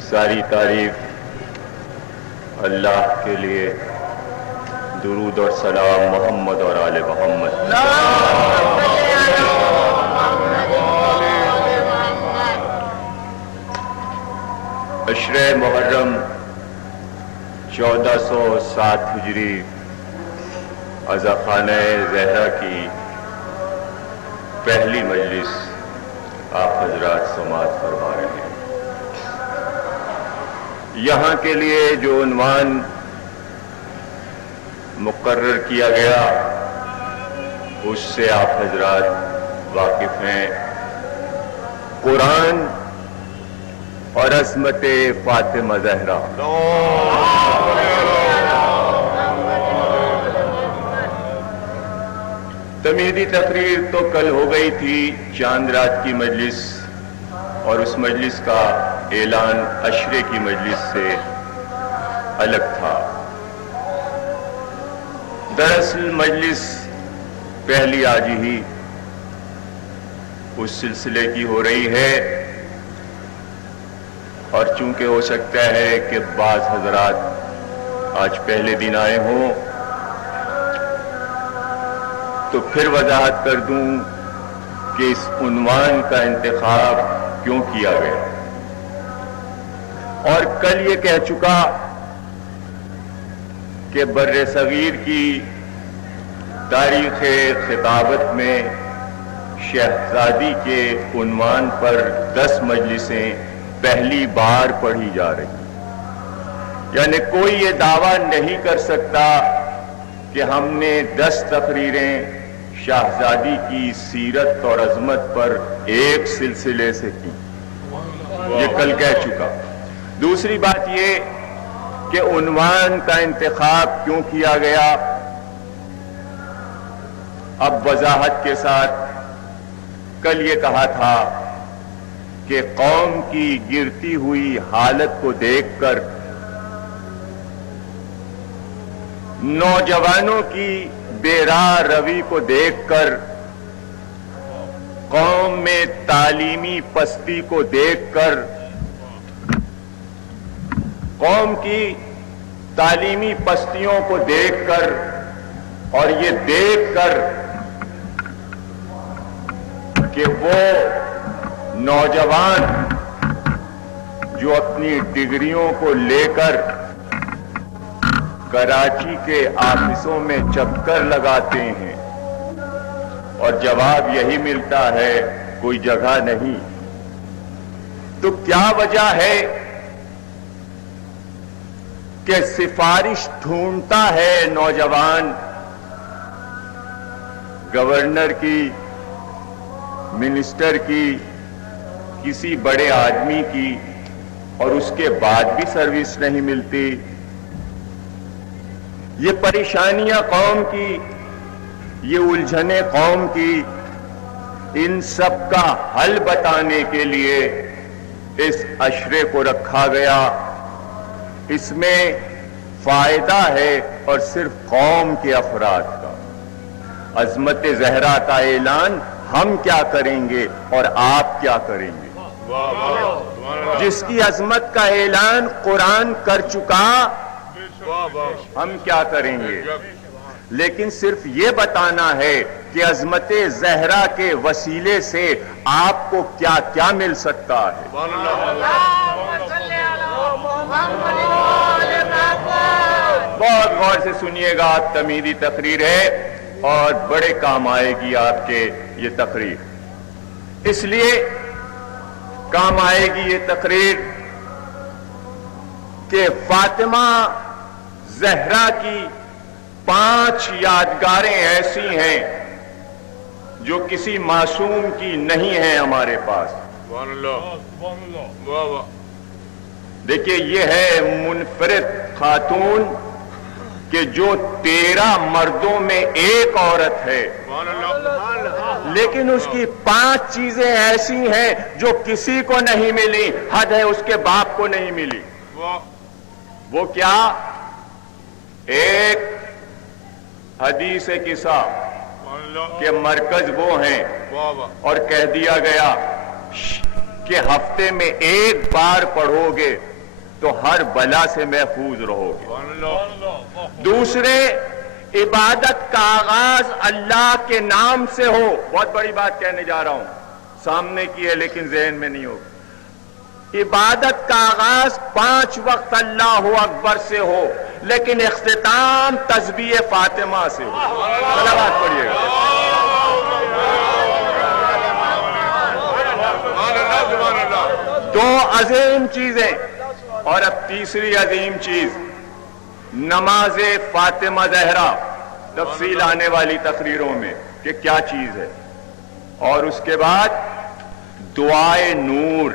ساری تعریف اللہ کے لیے، درود اور سلام محمد اور آل محمد۔ عشرِ محرم 1407 ہجری عزاخانہ زہرا کی پہلی مجلس آپ حضرات سماعت فرما رہے ہیں۔ یہاں کے لیے جو عنوان مقرر کیا گیا اس سے آپ حضرات واقف ہیں، قرآن اور عظمت فاطمہ زہرا۔ تمہیدی تقریر تو کل ہو گئی تھی، چاند رات کی مجلس، اور اس مجلس کا اعلان عشرے کی مجلس سے الگ تھا۔ دراصل مجلس پہلی آج ہی اس سلسلے کی ہو رہی ہے، اور چونکہ ہو سکتا ہے کہ بعض حضرات آج پہلے دن آئے ہوں تو پھر وضاحت کر دوں کہ اس عنوان کا انتخاب کیوں کیا گیا۔ اور کل یہ کہہ چکا کہ بر صغیر کی تاریخ خطابت میں شہزادی کے عنوان پر 10 مجلسیں پہلی بار پڑھی جا رہی، یعنی کوئی یہ دعویٰ نہیں کر سکتا کہ ہم نے 10 تقریریں شہزادی کی سیرت اور عظمت پر ایک سلسلے سے کی، یہ کل کہہ چکا۔ دوسری بات یہ کہ عنوان کا انتخاب کیوں کیا گیا، اب وضاحت کے ساتھ۔ کل یہ کہا تھا کہ قوم کی گرتی ہوئی حالت کو دیکھ کر، نوجوانوں کی بے راہ روی کو دیکھ کر، قوم میں تعلیمی پستی کو دیکھ کر، قوم کی تعلیمی پستیوں کو دیکھ کر، اور یہ دیکھ کر کہ وہ نوجوان جو اپنی ڈگریوں کو لے کر کراچی کے آفسوں میں چکر لگاتے ہیں اور جواب یہی ملتا ہے کوئی جگہ نہیں، تو کیا وجہ ہے کہ سفارش ڈھونڈتا ہے نوجوان گورنر کی، منسٹر کی، کسی بڑے آدمی کی، اور اس کے بعد بھی سروس نہیں ملتی؟ یہ پریشانیاں قوم کی، یہ الجھنیں قوم کی، ان سب کا حل بتانے کے لیے اس عشرے کو رکھا گیا۔ اس میں فائدہ ہے اور صرف قوم کے افراد کا۔ عظمت زہرا کا اعلان ہم کیا کریں گے اور آپ کیا کریں گے؟ جس کی عظمت کا اعلان قرآن کر چکا، ہم کیا کریں گے؟ لیکن صرف یہ بتانا ہے کہ عظمت زہرا کے وسیلے سے آپ کو کیا کیا مل سکتا ہے۔ بہت غور سے سنیے گا، تمہیدی تقریر ہے اور بڑے کام آئے گی آپ کے یہ تقریر۔ اس لیے کام آئے گی یہ تقریر کہ فاطمہ زہرا کی 5 یادگاریں ایسی ہیں جو کسی معصوم کی نہیں ہیں ہمارے پاس۔ دیکھیے، یہ ہے منفرد خاتون کہ جو 13 مردوں میں ایک عورت ہے، لیکن اس کی 5 چیزیں ایسی ہیں جو کسی کو نہیں ملی، حد ہے اس کے باپ کو نہیں ملی۔ وہ کیا؟ ایک حدیث قصہ کے مرکز وہ ہیں، اور کہہ دیا گیا کہ ہفتے میں ایک بار پڑھو گے تو ہر بلا سے محفوظ رہو گے. دوسرے، عبادت کا آغاز اللہ کے نام سے ہو. بہت بڑی بات کہنے جا رہا ہوں، سامنے کی ہے لیکن ذہن میں نہیں ہوگی. عبادت کا آغاز 5 وقت اللہ اکبر سے ہو، لیکن اختتام تسبیح فاطمہ سے ہو. صلوات پڑھیے گا. دو عظیم چیزیں. اور اب تیسری عظیم چیز، نماز فاطمہ زہرا. تفصیل آنے والی تقریروں میں کہ کیا چیز ہے. اور اس کے بعد دعائے نور.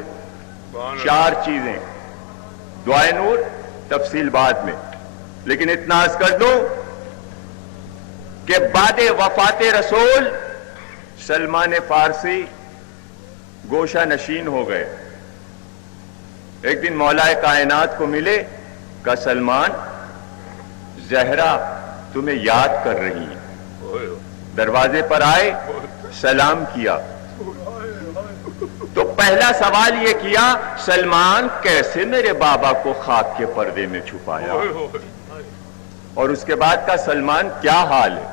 4 چیزیں. دعائے نور تفصیل بعد میں، لیکن اتنا عرض کر دوں کہ بعد وفات رسول سلمان فارسی گوشہ نشین ہو گئے. ایک دن مولا کائنات کو ملے، کہا سلمان، زہرا تمہیں یاد کر رہی ہیں. دروازے پر آئے، سلام کیا تو پہلا سوال یہ کیا، سلمان کیسے میرے بابا کو خاک کے پردے میں چھپایا؟ اور اس کے بعد کا سلمان کیا حال ہے؟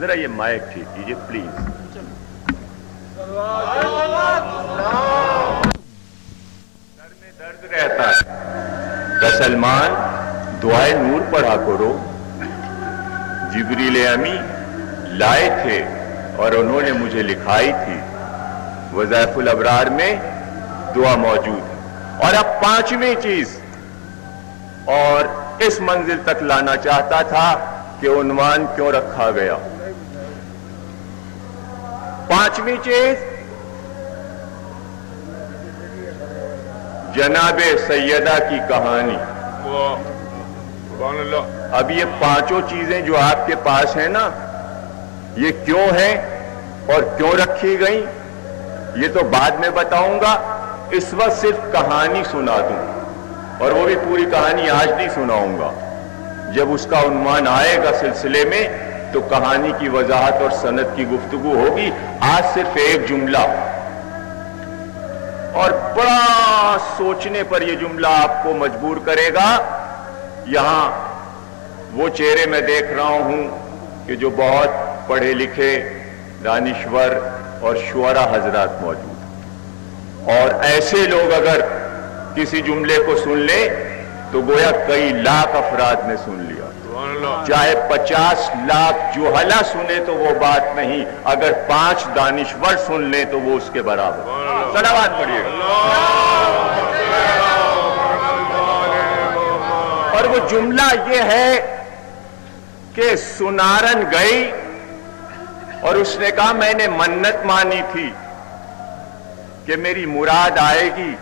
ذرا یہ مائک ٹھیک کیجیے پلیز. سر میں درد رہتا ہے. کہ سلمان دعائے نور پڑھا کرو. جبریل امی لائے تھے اور انہوں نے مجھے لکھائی تھی. وظائف الابرار میں دعا موجود ہے. اور اب 5ویں چیز، اور اس منزل تک لانا چاہتا تھا کہ عنوان کیوں رکھا گیا. 5ویں چیز، جناب سیدہ کی کہانی. اب یہ 5 چیزیں جو آپ کے پاس ہیں نا، یہ کیوں ہیں اور کیوں رکھی گئیں یہ تو بعد میں بتاؤں گا. اس وقت صرف کہانی سنا دوں، اور وہ بھی پوری کہانی آج نہیں سناؤں گا. جب اس کا عنوان آئے گا سلسلے میں تو کہانی کی وضاحت اور سند کی گفتگو ہوگی. آج صرف ایک جملہ، اور بڑا سوچنے پر یہ جملہ آپ کو مجبور کرے گا. یہاں وہ چہرے میں دیکھ رہا ہوں کہ جو بہت پڑھے لکھے دانشور اور شعراء حضرات موجود ہیں، اور ایسے لوگ اگر کسی جملے کو سن لیں تو گویا کئی لاکھ افراد نے سن لیا. چاہے 50 لاکھ جوہلا سنے تو وہ بات نہیں، اگر 5 دانشور سن لیں تو وہ اس کے برابر. صلوات پڑھیے گا. اور وہ جملہ یہ ہے کہ سنارن گئی اور اس نے کہا میں نے منت مانی تھی کہ میری مراد آئے گی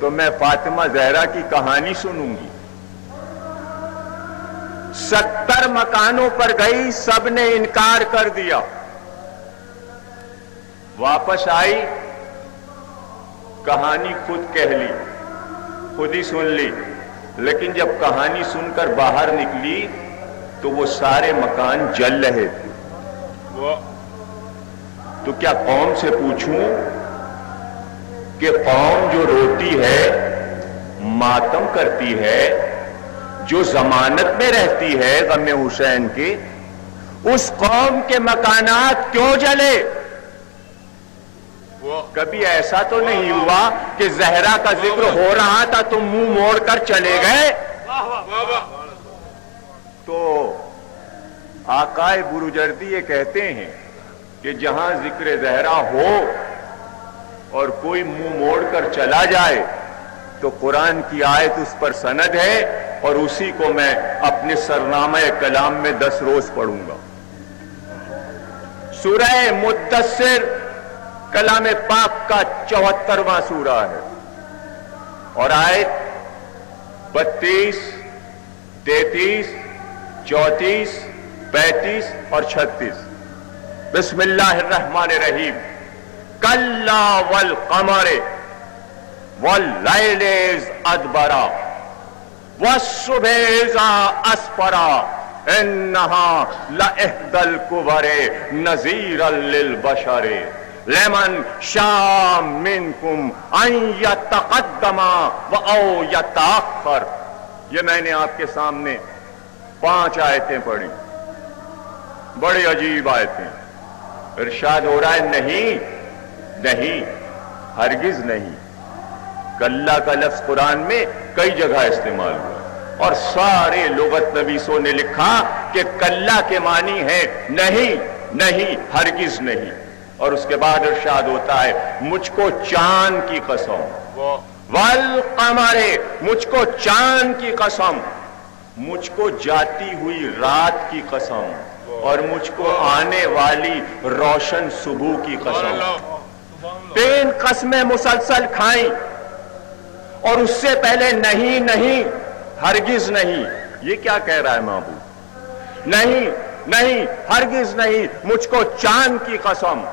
تو میں فاطمہ زہرا کی کہانی سنوں گی. 70 مکانوں پر گئی، سب نے انکار کر دیا. واپس آئی، کہانی خود کہہ لی، خود ہی سن لی. لیکن جب کہانی سن کر باہر نکلی تو وہ سارے مکان جل رہے تھے. تو کیا قوم سے پوچھوں کہ قوم جو روتی ہے، ماتم کرتی ہے، جو ضمانت میں رہتی ہے غم حسین کے، اس قوم کے مکانات کیوں جلے؟ کبھی ایسا تو نہیں ہوا کہ زہرا کا ذکر ہو رہا تھا تم منہ موڑ کر چلے گئے؟ تو آقائے بروجردی یہ کہتے ہیں کہ جہاں ذکر زہرا ہو اور کوئی منہ موڑ کر چلا جائے تو قرآن کی آیت اس پر سند ہے، اور اسی کو میں اپنے سرنامہ کلام میں 10 روز پڑھوں گا. سورہ مدثر کلام پاک کا 74واں سورہ ہے، اور آیت 32، 33، 34، 35 اور 36. بسم اللہ الرحمن الرحیم. کلا والقمر واللیل اذ ادبرا والصبح اذا اسفرا انہا لإحدى الکبر نذیرا للبشر لمن شاء منکم ان یتقدم و او یتاخر. یہ میں نے آپ کے سامنے 5 آیتیں پڑھی، بڑی عجیب آیتیں. ارشاد ہو رہا ہے نہیں، ہرگز نہیں. کلا کا لفظ قرآن میں کئی جگہ استعمال ہوا اور سارے لغت نویسوں نے لکھا کہ کلا کے معنی ہے نہیں، ہرگز نہیں. اور اس کے بعد ارشاد ہوتا ہے مجھ کو چاند کی قسم، والقمر، مجھ کو چاند کی قسم، مجھ کو جاتی ہوئی رات کی قسم، اور مجھ کو آنے والی روشن صبح کی قسم. 3 قسمیں مسلسل کھائیں اور اس سے پہلے نہیں، ہرگز نہیں. یہ کیا کہہ رہا ہے معبود؟ نہیں، ہرگز نہیں. مجھ کو چاند کی قسم،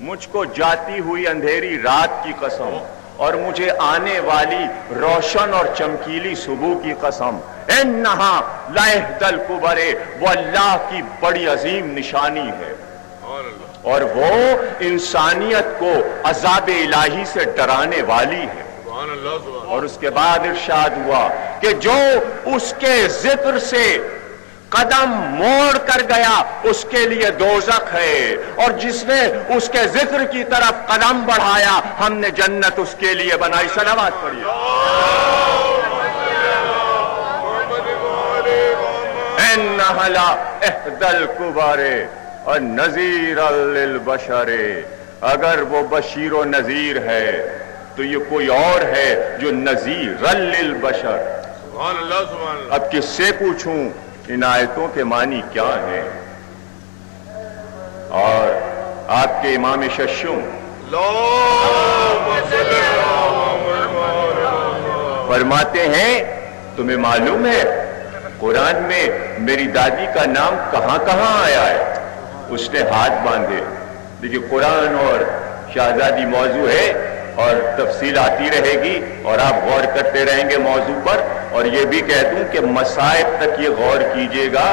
مجھ کو جاتی ہوئی اندھیری رات کی قسم، اور مجھے آنے والی روشن اور چمکیلی صبح کی قسم. انہا لإحدی الکبر، وہ اللہ کی بڑی عظیم نشانی ہے، اور وہ انسانیت کو عذاب الہی سے ڈرانے والی ہے. اور اس کے بعد ارشاد ہوا کہ جو اس کے ذکر سے قدم موڑ کر گیا اس کے لیے دوزخ ہے، اور جس نے اس کے ذکر کی طرف قدم بڑھایا ہم نے جنت اس کے لیے بنائی. صلوات پڑھیے. انہا لإحدی الکبر نذیرا للبشر. اگر وہ بشیر و نذیر ہے تو یہ کوئی اور ہے جو نذیر للبشر. سبحان اللہ، سبحان اللہ. اب کس سے پوچھوں ان آیتوں کے معنی کیا ہیں؟ اور آپ کے امام ششوں فرماتے ہیں تمہیں معلوم ہے قرآن میں میری دادی کا نام کہاں کہاں آیا ہے؟ اس نے ہاتھ باندھے. دیکھیے قرآن اور شہزادی موضوع ہے اور تفصیل آتی رہے گی اور آپ غور کرتے رہیں گے موضوع پر. اور یہ بھی کہہ دوں کہ مسائب تک یہ غور کیجئے گا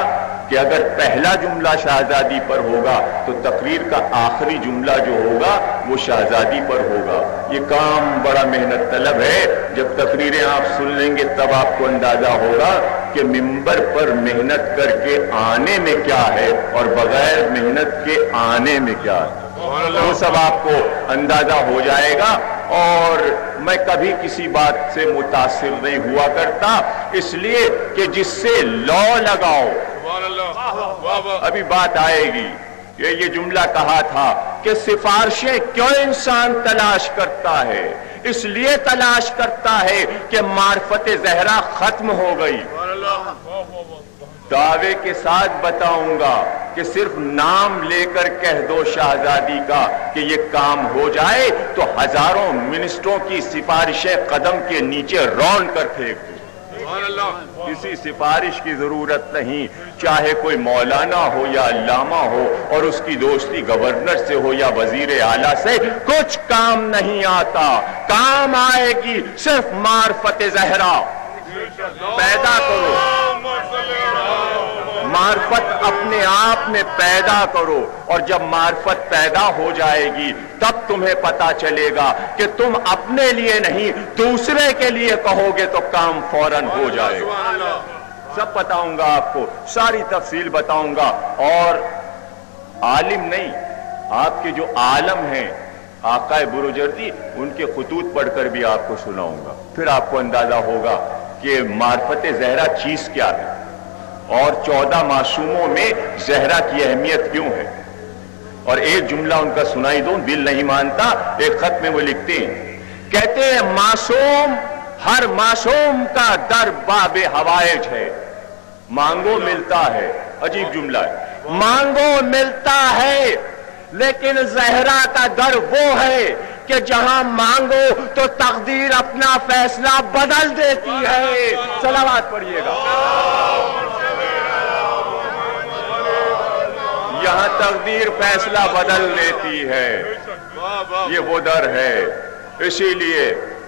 کہ اگر پہلا جملہ شہزادی پر ہوگا تو تقریر کا آخری جملہ جو ہوگا وہ شہزادی پر ہوگا. یہ کام بڑا محنت طلب ہے. جب تقریریں آپ سن لیں گے تب آپ کو اندازہ ہوگا کہ ممبر پر محنت کر کے آنے میں کیا ہے اور بغیر محنت کے آنے میں کیا ہے. وہ سب آپ کو اندازہ ہو جائے گا. اور میں کبھی کسی بات سے متاثر نہیں ہوا کرتا، اس لیے کہ جس سے لو لگاؤ. ابھی بات آئے گی کہ یہ جملہ کہا تھا کہ سفارشیں کیوں انسان تلاش کرتا ہے؟ اس لیے تلاش کرتا ہے کہ معرفت زہرا ختم ہو گئی. دعوے کے ساتھ بتاؤں گا کہ صرف نام لے کر کہہ دو شہزادی کا کہ یہ کام ہو جائے تو ہزاروں منسٹروں کی سفارشیں قدم کے نیچے رون کر پھینک دوں. کسی سفارش کی ضرورت نہیں، چاہے کوئی مولانا ہو یا علامہ ہو اور اس کی دوستی گورنر سے ہو یا وزیر اعلیٰ سے، کچھ کام نہیں آتا. کام آئے گی صرف معرفت زہرا. پیدا کرو معرفت، اپنے آپ میں پیدا کرو، اور جب معرفت پیدا ہو جائے گی تب تمہیں پتا چلے گا کہ تم اپنے لیے نہیں دوسرے کے لیے کہو گے تو کام فوراً ہو جائے گا. سب بتاؤں گا آپ کو، ساری تفصیل بتاؤں گا. اور عالم نہیں، آپ کے جو عالم ہیں آقا بروجردی، ان کے خطوط پڑھ کر بھی آپ کو سناؤں گا. پھر آپ کو اندازہ ہوگا کہ معرفت زہرا چیز کیا ہے اور 14 معصوموں میں زہرا کی اہمیت کیوں ہے. اور ایک جملہ ان کا سنائی دوں، دل نہیں مانتا. ایک خط میں وہ لکھتے ہیں، کہتے ہیں معصوم، ہر معصوم کا در باب حوائج ہے. مانگو ملتا ہے. عجیب جملہ ہے. مانگو ملتا ہے، لیکن زہرا کا در وہ ہے کہ جہاں مانگو تو تقدیر اپنا فیصلہ بدل دیتی ہے. صلوات پڑھیے گا. یہاں تقدیر فیصلہ بدل لیتی ہے. یہ وہ در ہے. اسی لیے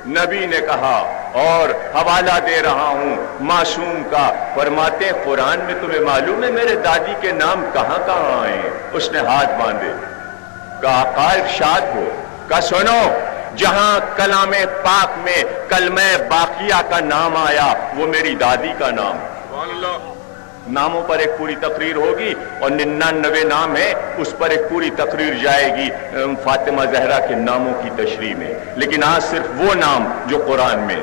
نبی نے کہا، اور حوالہ دے رہا ہوں معصوم کا، فرماتے ہیں قرآن میں تمہیں معلوم ہے میرے دادی کے نام کہاں کہاں آئے ہیں؟ اس نے ہاتھ باندھے. کا آقا ارشاد ہو کا سنو جہاں کلام پاک میں کلمہ باقیہ کا نام آیا وہ میری دادی کا نام. سبحان اللہ. ناموں پر ایک پوری تقریر ہوگی اور 99 نام ہے اس پر ایک پوری تقریر جائے گی فاطمہ زہرا کے ناموں کی تشریح میں. لیکن آج صرف وہ نام جو قرآن میں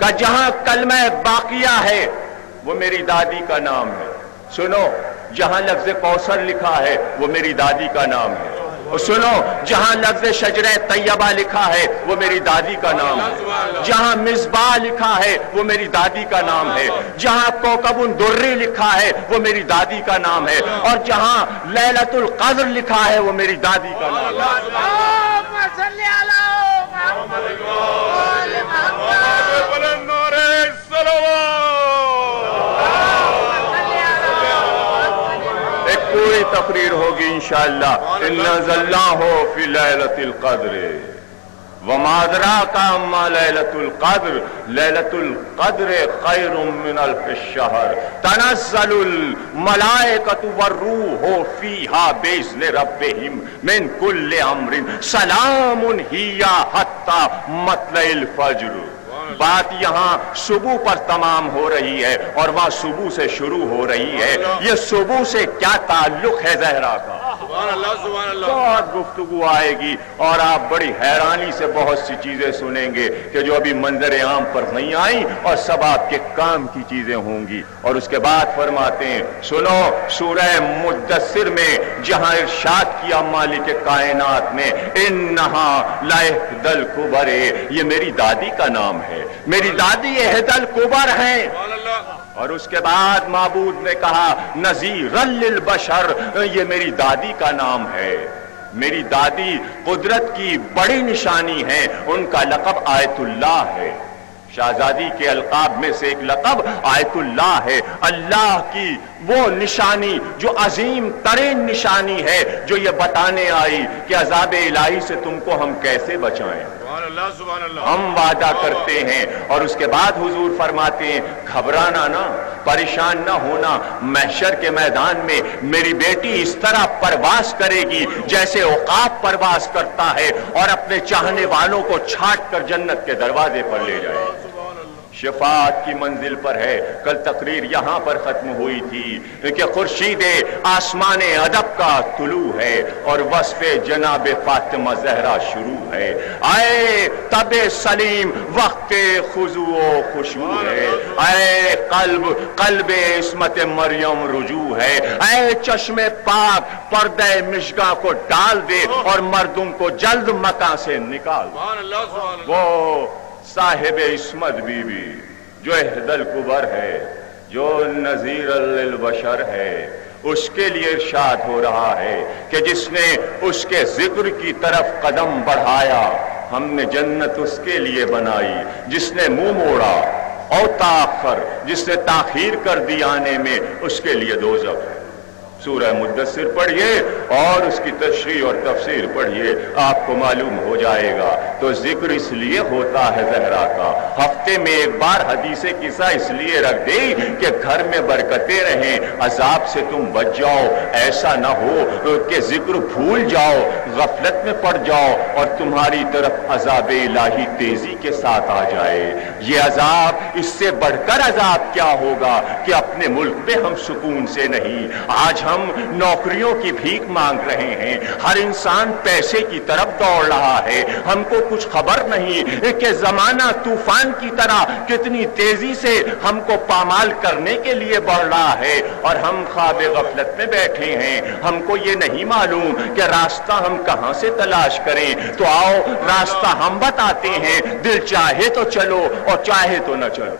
کہ جہاں کلمہ باقیہ ہے وہ میری دادی کا نام ہے. سنو جہاں لفظ کوثر لکھا ہے وہ میری دادی کا نام ہے. اور سنو جہاں لفظ شجرہ طیبہ لکھا ہے وہ میری دادی کا نام ہے. جہاں مصباح لکھا ہے وہ میری دادی کا نام ہے. جہاں کوكب الدری لکھا ہے وہ میری دادی کا نام ہے. اور جہاں لیلۃ القدر لکھا ہے وہ میری دادی کا نام ہے. پوری تقریر ہوگی انشاءاللہ. اِنَّا زَلَّاهُ فِي لَيْلَةِ الْقَدْرِ وَمَا أَدْرَاكَ مَا لَيْلَةُ الْقَدْرِ لَيْلَةُ الْقَدْرِ خَيْرٌ مِّنَ أَلْفِ الشَّهْرِ تَنَزَّلُ الْمَلَائِكَةُ وَالرُّوحُ فِيهَا بِإِذْنِ رَبِّهِمْ مِنْ كُلِّ أَمْرٍ سَلَامٌ هِيَ حَتَّى مَطْلَعِ الْفَجْرِ. بات یہاں صبح پر تمام ہو رہی ہے اور وہاں صبح سے شروع ہو رہی ہے. یہ صبح سے کیا تعلق ہے زہرا کا؟ سبحان اللہ. سبحان اللہ. بہت گفتگو آئے گی اور آپ بڑی حیرانی سے بہت سی چیزیں سنیں گے کہ جو ابھی منظر عام پر نہیں آئیں اور سب آپ کے کام کی چیزیں ہوں گی. اور اس کے بعد فرماتے ہیں سنو سورہ مدثر میں جہاں ارشاد کیا مالک کائنات نے انہا لإحدی الکبر یہ میری دادی کا نام ہے. میری دادی احدی الکبر ہیں. سبحان اللہ. اور اس کے بعد معبود نے کہا نذیرا للبشر یہ میری دادی کا نام ہے. میری دادی قدرت کی بڑی نشانی ہے. ان کا لقب آیت اللہ ہے. شہزادی کے القاب میں سے ایک لقب آیت اللہ ہے. اللہ کی وہ نشانی جو عظیم ترین نشانی ہے جو یہ بتانے آئی کہ عذاب الہی سے تم کو ہم کیسے بچائیں. سبحان اللہ. سبحان اللہ. ہم وعدہ کرتے ہیں. اور اس کے بعد حضور فرماتے ہیں گھبرانا نہ پریشان نہ ہونا. محشر کے میدان میں میری بیٹی اس طرح پرواز کرے گی جیسے عقاب پرواز کرتا ہے اور اپنے چاہنے والوں کو چھانٹ کر جنت کے دروازے پر لے جائے. شفاعت کی منزل پر ہے. کل تقریر یہاں پر ختم ہوئی تھی کہ خورشید آسمان ادب کا طلوع ہے اور وصف جناب فاطمہ زہرا شروع ہے. آئے تب سلیم وقت خضوع و خشوع ہے. اے قلب عصمت مریم رجوع ہے. اے چشم پاک پردہ مشگاں کو ڈال دے اور مردوں کو جلد مکان سے نکال. سبحان اللہ. سبحان اللہ. وہ صاحب عصمت بی بی جو احدی الکبر ہے جو نذیر للبشر ہے اس کے لیے ارشاد ہو رہا ہے کہ جس نے اس کے ذکر کی طرف قدم بڑھایا ہم نے جنت اس کے لیے بنائی. جس نے منہ موڑا اور تاخر جس نے تاخیر کر دی آنے میں اس کے لیے دوزخ ہے. سورہ مدثر پڑھیے اور اس کی تشریح اور تفسیر پڑھیے آپ کو معلوم ہو جائے گا. تو ذکر اس لیے ہوتا ہے زہرا کا. ہفتے میں ایک بار حدیث قصہ اس لیے رکھ دے کہ گھر میں برکتیں رہیں عذاب سے تم بچ جاؤ. ایسا نہ ہو کہ ذکر بھول جاؤ غفلت میں پڑ جاؤ اور تمہاری طرف عذاب الہی تیزی کے ساتھ آ جائے. یہ عذاب اس سے بڑھ کر عذاب کیا ہوگا کہ اپنے ملک میں ہم سکون سے نہیں. آج ہم نوکریوں کی بھیک مانگ رہے ہیں. ہر انسان پیسے کی طرف دوڑ رہا ہے. ہم کو کچھ خبر نہیں کہ زمانہ طوفان کی طرح کتنی تیزی سے ہم کو پامال کرنے کے لیے بڑھ رہا ہے اور ہم خواب غفلت میں بیٹھے ہیں. ہم کو یہ نہیں معلوم کہ راستہ ہم کہاں سے تلاش کریں. تو آؤ راستہ ہم بتاتے ہیں. دل چاہے تو چلو اور چاہے تو نہ چلو.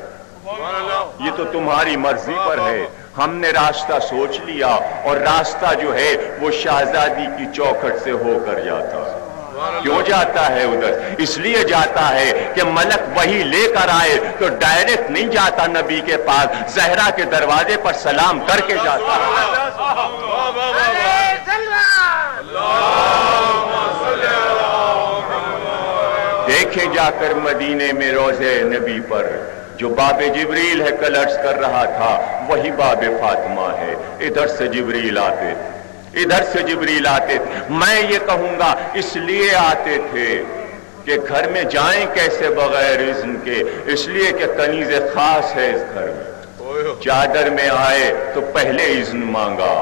یہ تو تمہاری مرضی پر ہے. ہم نے راستہ سوچ لیا اور راستہ جو ہے وہ شہزادی کی چوکھٹ سے ہو کر جاتا. کیوں جاتا ہے ادھر؟ اس لیے جاتا ہے کہ ملک وہی لے کر آئے تو ڈائریکٹ نہیں جاتا نبی کے پاس. زہرا کے دروازے پر سلام کر کے جاتا ہے. دیکھیں جا کر مدینے میں روضے نبی پر جو باب جبریل ہے کل عرض کر رہا تھا وہی باب فاطمہ ہے. ادھر سے جبریل آتے ادھر سے جبریل آتے تھے. میں یہ کہوں گا اس لیے آتے تھے کہ گھر میں جائیں کیسے بغیر اذن کے؟ اس لیے کہ کنیز خاص ہے اس گھر میں. چادر میں آئے تو پہلے اذن مانگا،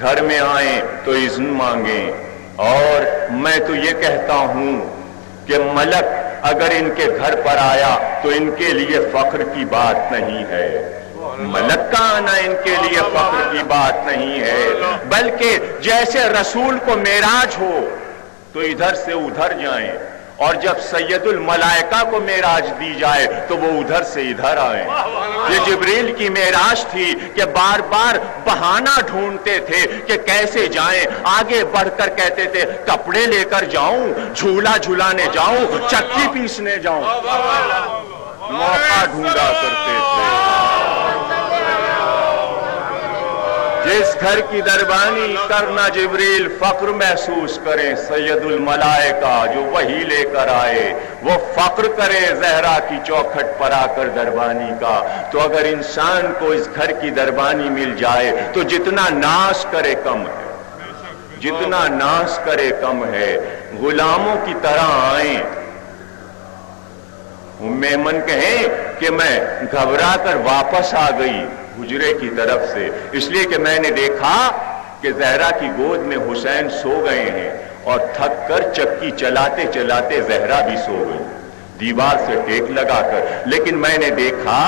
گھر میں آئیں تو اذن مانگیں. اور میں تو یہ کہتا ہوں کہ ملک اگر ان کے گھر پر آیا تو ان کے لیے فخر کی بات نہیں ہے. ملک کا آنا ان کے لیے فخر کی بات نہیں ہے، بلکہ جیسے رسول کو معراج ہو تو ادھر سے ادھر جائیں، اور جب سید الملائکہ کو معراج دی جائے تو وہ ادھر سے ادھر آئیں. یہ جبریل کی معراج تھی کہ بار بار بہانہ ڈھونڈتے تھے کہ کیسے جائیں. آگے بڑھ کر کہتے تھے کپڑے لے کر جاؤں، جھولا جھولانے جاؤں، چکی پیسنے جاؤں. موقع ڈھونڈا کرتے تھے. جس گھر کی دربانی کرنا جبریل فخر محسوس کریں، سید الملائکہ جو وحی لے کر آئے وہ فخر کرے زہرا کی چوکھٹ پر آ کر دربانی کا. تو اگر انسان کو اس گھر کی دربانی مل جائے تو جتنا ناز کرے کم ہے، جتنا ناز کرے کم ہے. غلاموں کی طرح آئیں. میمن کہیں کہ میں گھبرا کر واپس آ گئی حجرے کی طرف سے، اس لیے کہ میں نے دیکھا کہ زہرا کی گود میں حسین سو گئے ہیں، اور تھک کر چکی چلاتے چلاتے زہرا بھی سو گئی دیوار سے ٹیک لگا کر. لیکن میں نے دیکھا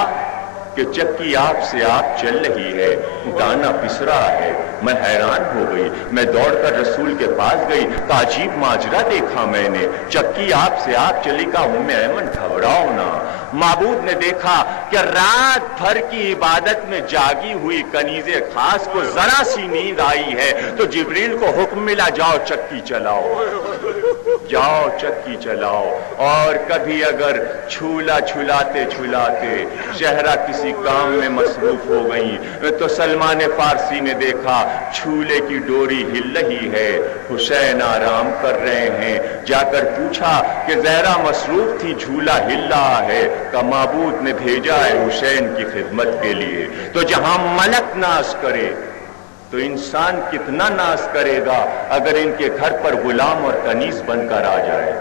کہ چکی آپ سے آپ چل رہی ہے، دانا پس رہا ہے. میں حیران ہو گئی. میں دوڑ کر رسول کے پاس گئی. عجیب ماجرا دیکھا میں نے، چکی آپ سے آپ چلی. کا ایمن گھبراؤ نہ. معبود نے دیکھا کہ رات بھر کی عبادت میں جاگی ہوئی کنیز خاص کو ذرا سی نیند آئی ہے تو جبریل کو حکم ملا جاؤ چکی چلاؤ، جاؤ چکی چلاؤ. اور کبھی اگر چھولا چھلاتے چھلاتے زہرا کسی کام میں مصروف ہو گئی تو سلمان فارسی نے دیکھا چھولے کی ڈوری ہل رہی ہے، حسین آرام کر رہے ہیں. جا کر پوچھا کہ زہرا مصروف تھی، جھولا ہل رہا ہے. کا معبود نے بھیجا ہے حسین کی خدمت کے لیے. تو جہاں ملک ناز کرے تو انسان کتنا ناز کرے گا اگر ان کے گھر پر غلام اور کنیز بن کر آ جائے.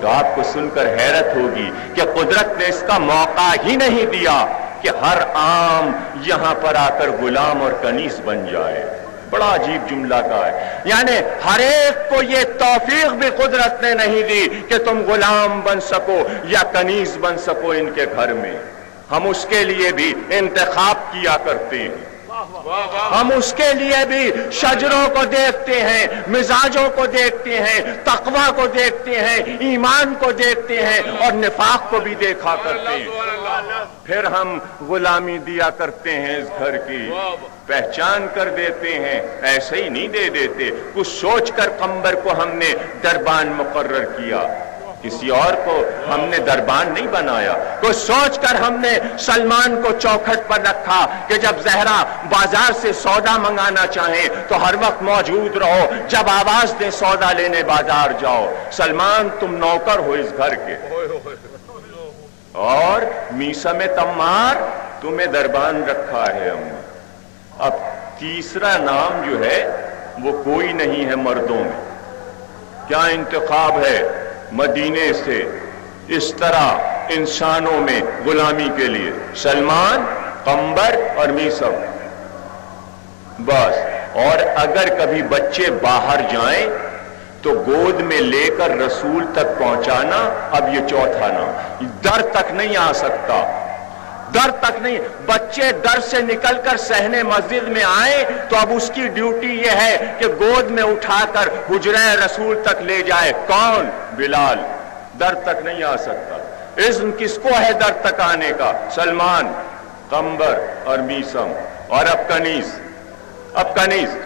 تو آپ کو سن کر حیرت ہوگی کہ قدرت نے اس کا موقع ہی نہیں دیا کہ ہر عام یہاں پر آ کر غلام اور کنیز بن جائے. بڑا عجیب جملہ کا ہے. یعنی ہر ایک کو یہ توفیق بھی قدرت نے نہیں دی کہ تم غلام بن سکو یا کنیز بن سکو ان کے گھر میں. ہم اس کے لیے بھی انتخاب کیا کرتے ہیں. ہم اس کے لیے بھی شجروں کو دیکھتے ہیں، مزاجوں کو دیکھتے ہیں، تقوی کو دیکھتے ہیں، ایمان کو دیکھتے ہیں، اور نفاق کو بھی دیکھا کرتے ہیں. پھر ہم غلامی دیا کرتے ہیں اس گھر کی، پہچان کر دیتے ہیں. ایسے ہی نہیں دے دیتے، کچھ سوچ کر قمبر کو ہم نے دربان مقرر کیا، کسی اور کو ہم نے دربان نہیں بنایا. کچھ سوچ کر ہم نے سلمان کو چوکھٹ پر رکھا کہ جب زہرا بازار سے سودا منگانا چاہیں تو ہر وقت موجود رہو، جب آواز دیں سودا لینے بازار جاؤ. سلمان تم نوکر ہو اس گھر کے، اور میسم تمار تمہیں دربان رکھا ہے ہم نے. اب تیسرا نام جو ہے وہ کوئی نہیں ہے مردوں میں. کیا انتخاب ہے مدینے سے اس طرح انسانوں میں غلامی کے لیے؟ سلمان، قمبر اور میسم بس. اور اگر کبھی بچے باہر جائیں تو گود میں لے کر رسول تک پہنچانا اب یہ چوتھا نام. در تک نہیں آ سکتا، در تک نہیں. بچے در سے نکل کر صحن مسجد میں آئیں تو اب اس کی ڈیوٹی یہ ہے کہ گود میں اٹھا کر حجرہ رسول تک لے جائے. کون؟ بلال. در تک نہیں آ سکتا. اذن کس کو ہے در تک آنے کا؟ سلمان، قمبر اور میسم. اور اب کنیز. اب کنیز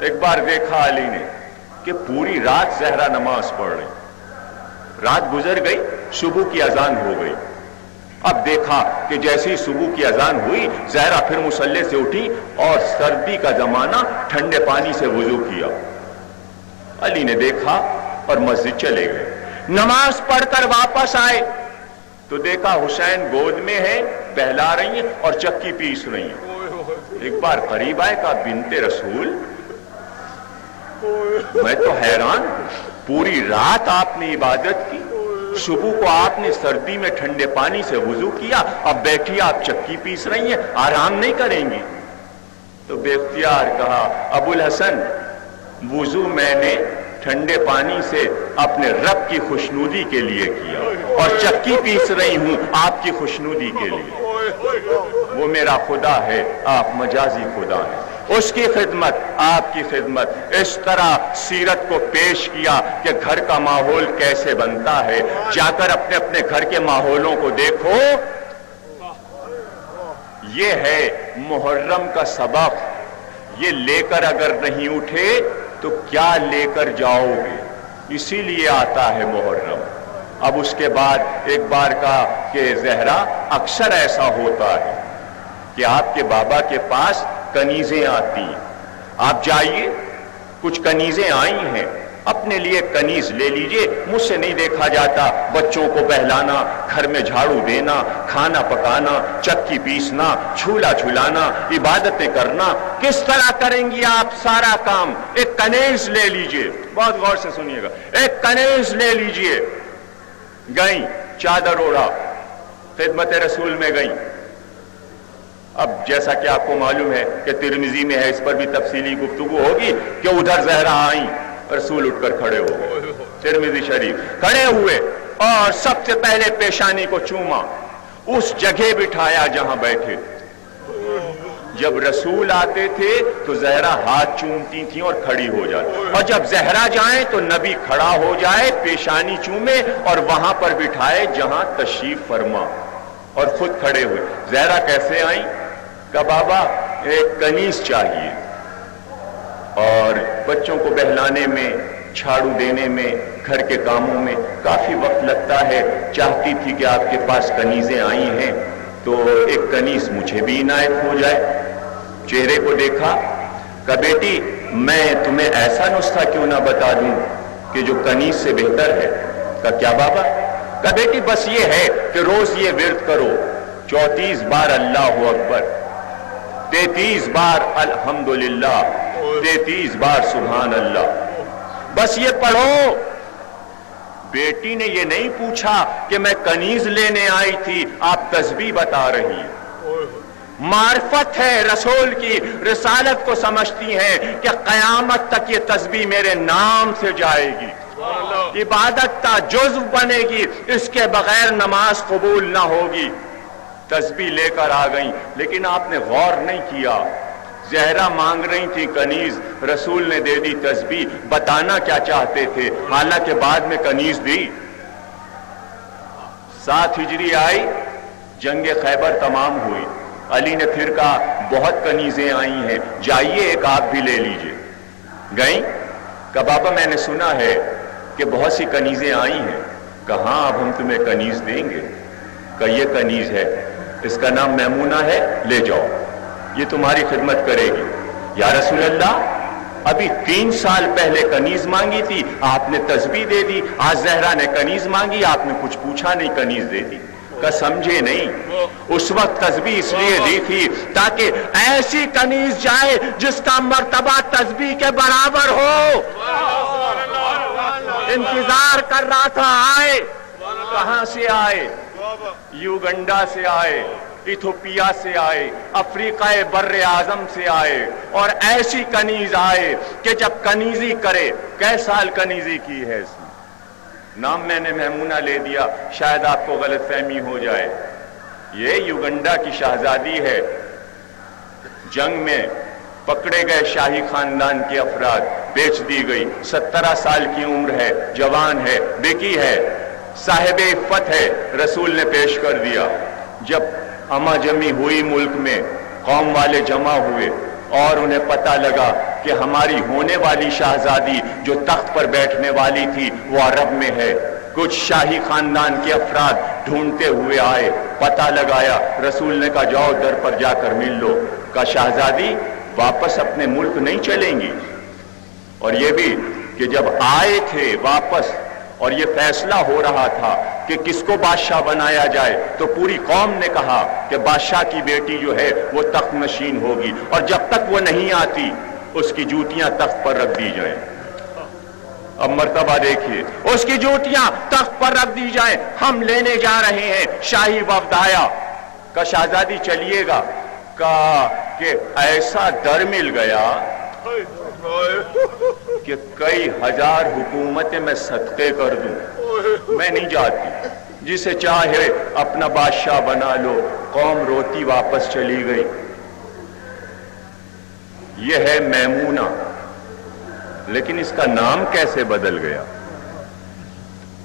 ایک بار دیکھا علی نے کہ پوری رات زہرا نماز پڑھ رہی. رات گزر گئی، صبح کی اذان ہو گئی. اب دیکھا کہ جیسے ہی صبح کی اذان ہوئی زہرا پھر مصلی سے اٹھی اور سردی کا زمانہ، ٹھنڈے پانی سے وضو کیا. علی نے دیکھا اور مسجد چلے گئے. نماز پڑھ کر واپس آئے تو دیکھا حسین گود میں ہے، بہلا رہی ہیں اور چکی پیس رہی ہیں. ایک بار قریب آئے کہا بنت رسول میں تو حیران، پوری رات آپ نے عبادت کی، صبح کو آپ نے سردی میں ٹھنڈے پانی سے وضو کیا، اب بیٹھی آپ چکی پیس رہی ہیں، آرام نہیں کریں گی؟ تو بے اختیار کہا، ابو الحسن وضو میں نے ٹھنڈے پانی سے اپنے رب کی خوشنودی کے لیے کیا، اور چکی پیس رہی ہوں آپ کی خوشنودی کے لیے۔ وہ میرا خدا ہے، آپ مجازی خدا ہیں، اس کی خدمت آپ کی خدمت۔ اس طرح سیرت کو پیش کیا کہ گھر کا ماحول کیسے بنتا ہے، جا کر اپنے اپنے گھر کے ماحولوں کو دیکھو۔ یہ ہے محرم کا سبق، یہ لے کر اگر نہیں اٹھے تو کیا لے کر جاؤ گے؟ اسی لیے آتا ہے محرم۔ اب اس کے بعد ایک بار کہا کہ زہرا اکثر ایسا ہوتا ہے کہ آپ کے بابا کے پاس کنیزیں آتی ہیں، آپ جائیے، کچھ کنیزیں آئی ہیں، اپنے لیے کنیز لے لیجئے، مجھ سے نہیں دیکھا جاتا بچوں کو بہلانا، گھر میں جھاڑو دینا، کھانا پکانا، چکی پیسنا، جھولا جھولانا، عبادتیں کرنا، کس طرح کریں گی آپ سارا کام؟ ایک کنیز لے لیجئے، بہت غور سے سنیے گا، ایک کنیز لے لیجئے۔ گئیں، چادر اوڑھا، خدمت رسول میں گئیں۔ اب جیسا کہ آپ کو معلوم ہے کہ ترمذی میں ہے، اس پر بھی تفصیلی گفتگو ہوگی کہ ادھر زہرا آئیں، رسول اٹھ کر کھڑے ہو گئے، ترمذی شریف، کھڑے ہوئے اور سب سے پہلے پیشانی کو چوما، اس جگہ بٹھایا جہاں بیٹھے تھے۔ جب رسول آتے تھے تو زہرا ہاتھ چومتی تھیں اور کھڑی ہو جاتی، اور جب زہرا جائیں تو نبی کھڑا ہو جائے، پیشانی چومے اور وہاں پر بٹھائے جہاں تشریف فرما، اور خود کھڑے ہوئے۔ زہرا کیسے آئیں؟ کہ بابا ایک کنیز چاہیے، اور بچوں کو بہلانے میں، جھاڑو دینے میں، گھر کے کاموں میں کافی وقت لگتا ہے، چاہتی تھی کہ آپ کے پاس کنیزیں آئی ہیں تو ایک کنیز مجھے بھی عنایت ہو جائے۔ چہرے کو دیکھا، کہ بیٹی میں تمہیں ایسا نسخہ کیوں نہ بتا دوں کہ جو کنیز سے بہتر ہے؟ کہ کیا بابا؟ کہ بیٹی بس یہ ہے کہ روز یہ ورد کرو، 34 بار اللہ اکبر، 33 بار الحمدللہ، 33 بار سبحان اللہ، بس یہ پڑھو۔ بیٹی نے یہ نہیں پوچھا کہ میں کنیز لینے آئی تھی، آپ تسبیح بتا رہی ہیں۔ معرفت ہے رسول کی، رسالت کو سمجھتی ہیں کہ قیامت تک یہ تسبیح میرے نام سے جائے گی، عبادت کا جزو بنے گی، اس کے بغیر نماز قبول نہ ہوگی۔ تسبیح لے کر آ گئیں، لیکن آپ نے غور نہیں کیا، زہرا مانگ رہی تھی کنیز، رسول نے دے دی تسبیح۔ بتانا کیا چاہتے تھے؟ حالانکہ بعد میں کنیز دی۔ 7 ہجری آئی، جنگ خیبر تمام ہوئی، علی نے پھر کہا بہت کنیزیں آئی ہیں، جائیے ایک آپ بھی لے لیجئے۔ گئیں، کہ بابا میں نے سنا ہے کہ بہت سی کنیزیں آئی ہیں۔ کہاں اب ہم تمہیں کنیز دیں گے، کہ یہ کنیز ہے، اس کا نام میمونہ ہے، لے جاؤ، یہ تمہاری خدمت کرے گی۔ یا رسول اللہ، ابھی 3 سال پہلے کنیز مانگی تھی، آپ نے تسبیح دے دی، آج زہرا نے کنیز مانگی، آپ نے کچھ پوچھا نہیں، کنیز دے دی۔ کہ سمجھے نہیں، اس وقت تسبیح اس لیے دی تھی تاکہ ایسی کنیز جائے جس کا مرتبہ تسبیح کے برابر ہو۔ انتظار کر رہا تھا آئے، کہاں سے آئے؟ یوگنڈا سے آئے، ایتھوپیا سے آئے، افریقہ بر اعظم سے آئے، اور ایسی کنیز آئے کہ جب کنیزی کرے، کئی سال کنیزی کی ہے اس نے، نام میں نے میمونہ لے دیا، شاید آپ کو غلط فہمی ہو جائے، یہ یوگنڈا کی شہزادی ہے۔ جنگ میں پکڑے گئے شاہی خاندان کے افراد، بیچ دی گئی، 17 سال کی عمر ہے، جوان ہے، بکی ہے، صاحب عفت ہے، رسول نے پیش کر دیا۔ جب ہمہ جمی ہوئی ملک میں، قوم والے جمع ہوئے اور انہیں پتہ لگا کہ ہماری ہونے والی شہزادی جو تخت پر بیٹھنے والی تھی وہ عرب میں ہے، کچھ شاہی خاندان کے افراد ڈھونڈتے ہوئے آئے، پتہ لگایا، رسول نے کہا جاؤ در پر جا کر مل لو۔ کہا شہزادی واپس اپنے ملک نہیں چلیں گی، اور یہ بھی کہ جب آئے تھے واپس اور یہ فیصلہ ہو رہا تھا کہ کس کو بادشاہ بنایا جائے، تو پوری قوم نے کہا کہ بادشاہ کی بیٹی جو ہے وہ تخت نشین ہوگی، اور جب تک وہ نہیں آتی اس کی جوتیاں تخت پر رکھ دی جائیں. اب مرتبہ دیکھیے, اس کی جوتیاں تخت پر رکھ دی جائیں. ہم لینے جا رہے ہیں, شاہی وفد آیا, کہ شہزادی چلیے گا, کہا کہ ایسا در مل گیا کہ کئی ہزار حکومتیں میں صدقے کر دوں, میں نہیں جاتی, جسے چاہے اپنا بادشاہ بنا لو. قوم روتی واپس چلی گئی. یہ ہے میمونہ, لیکن اس کا نام کیسے بدل گیا؟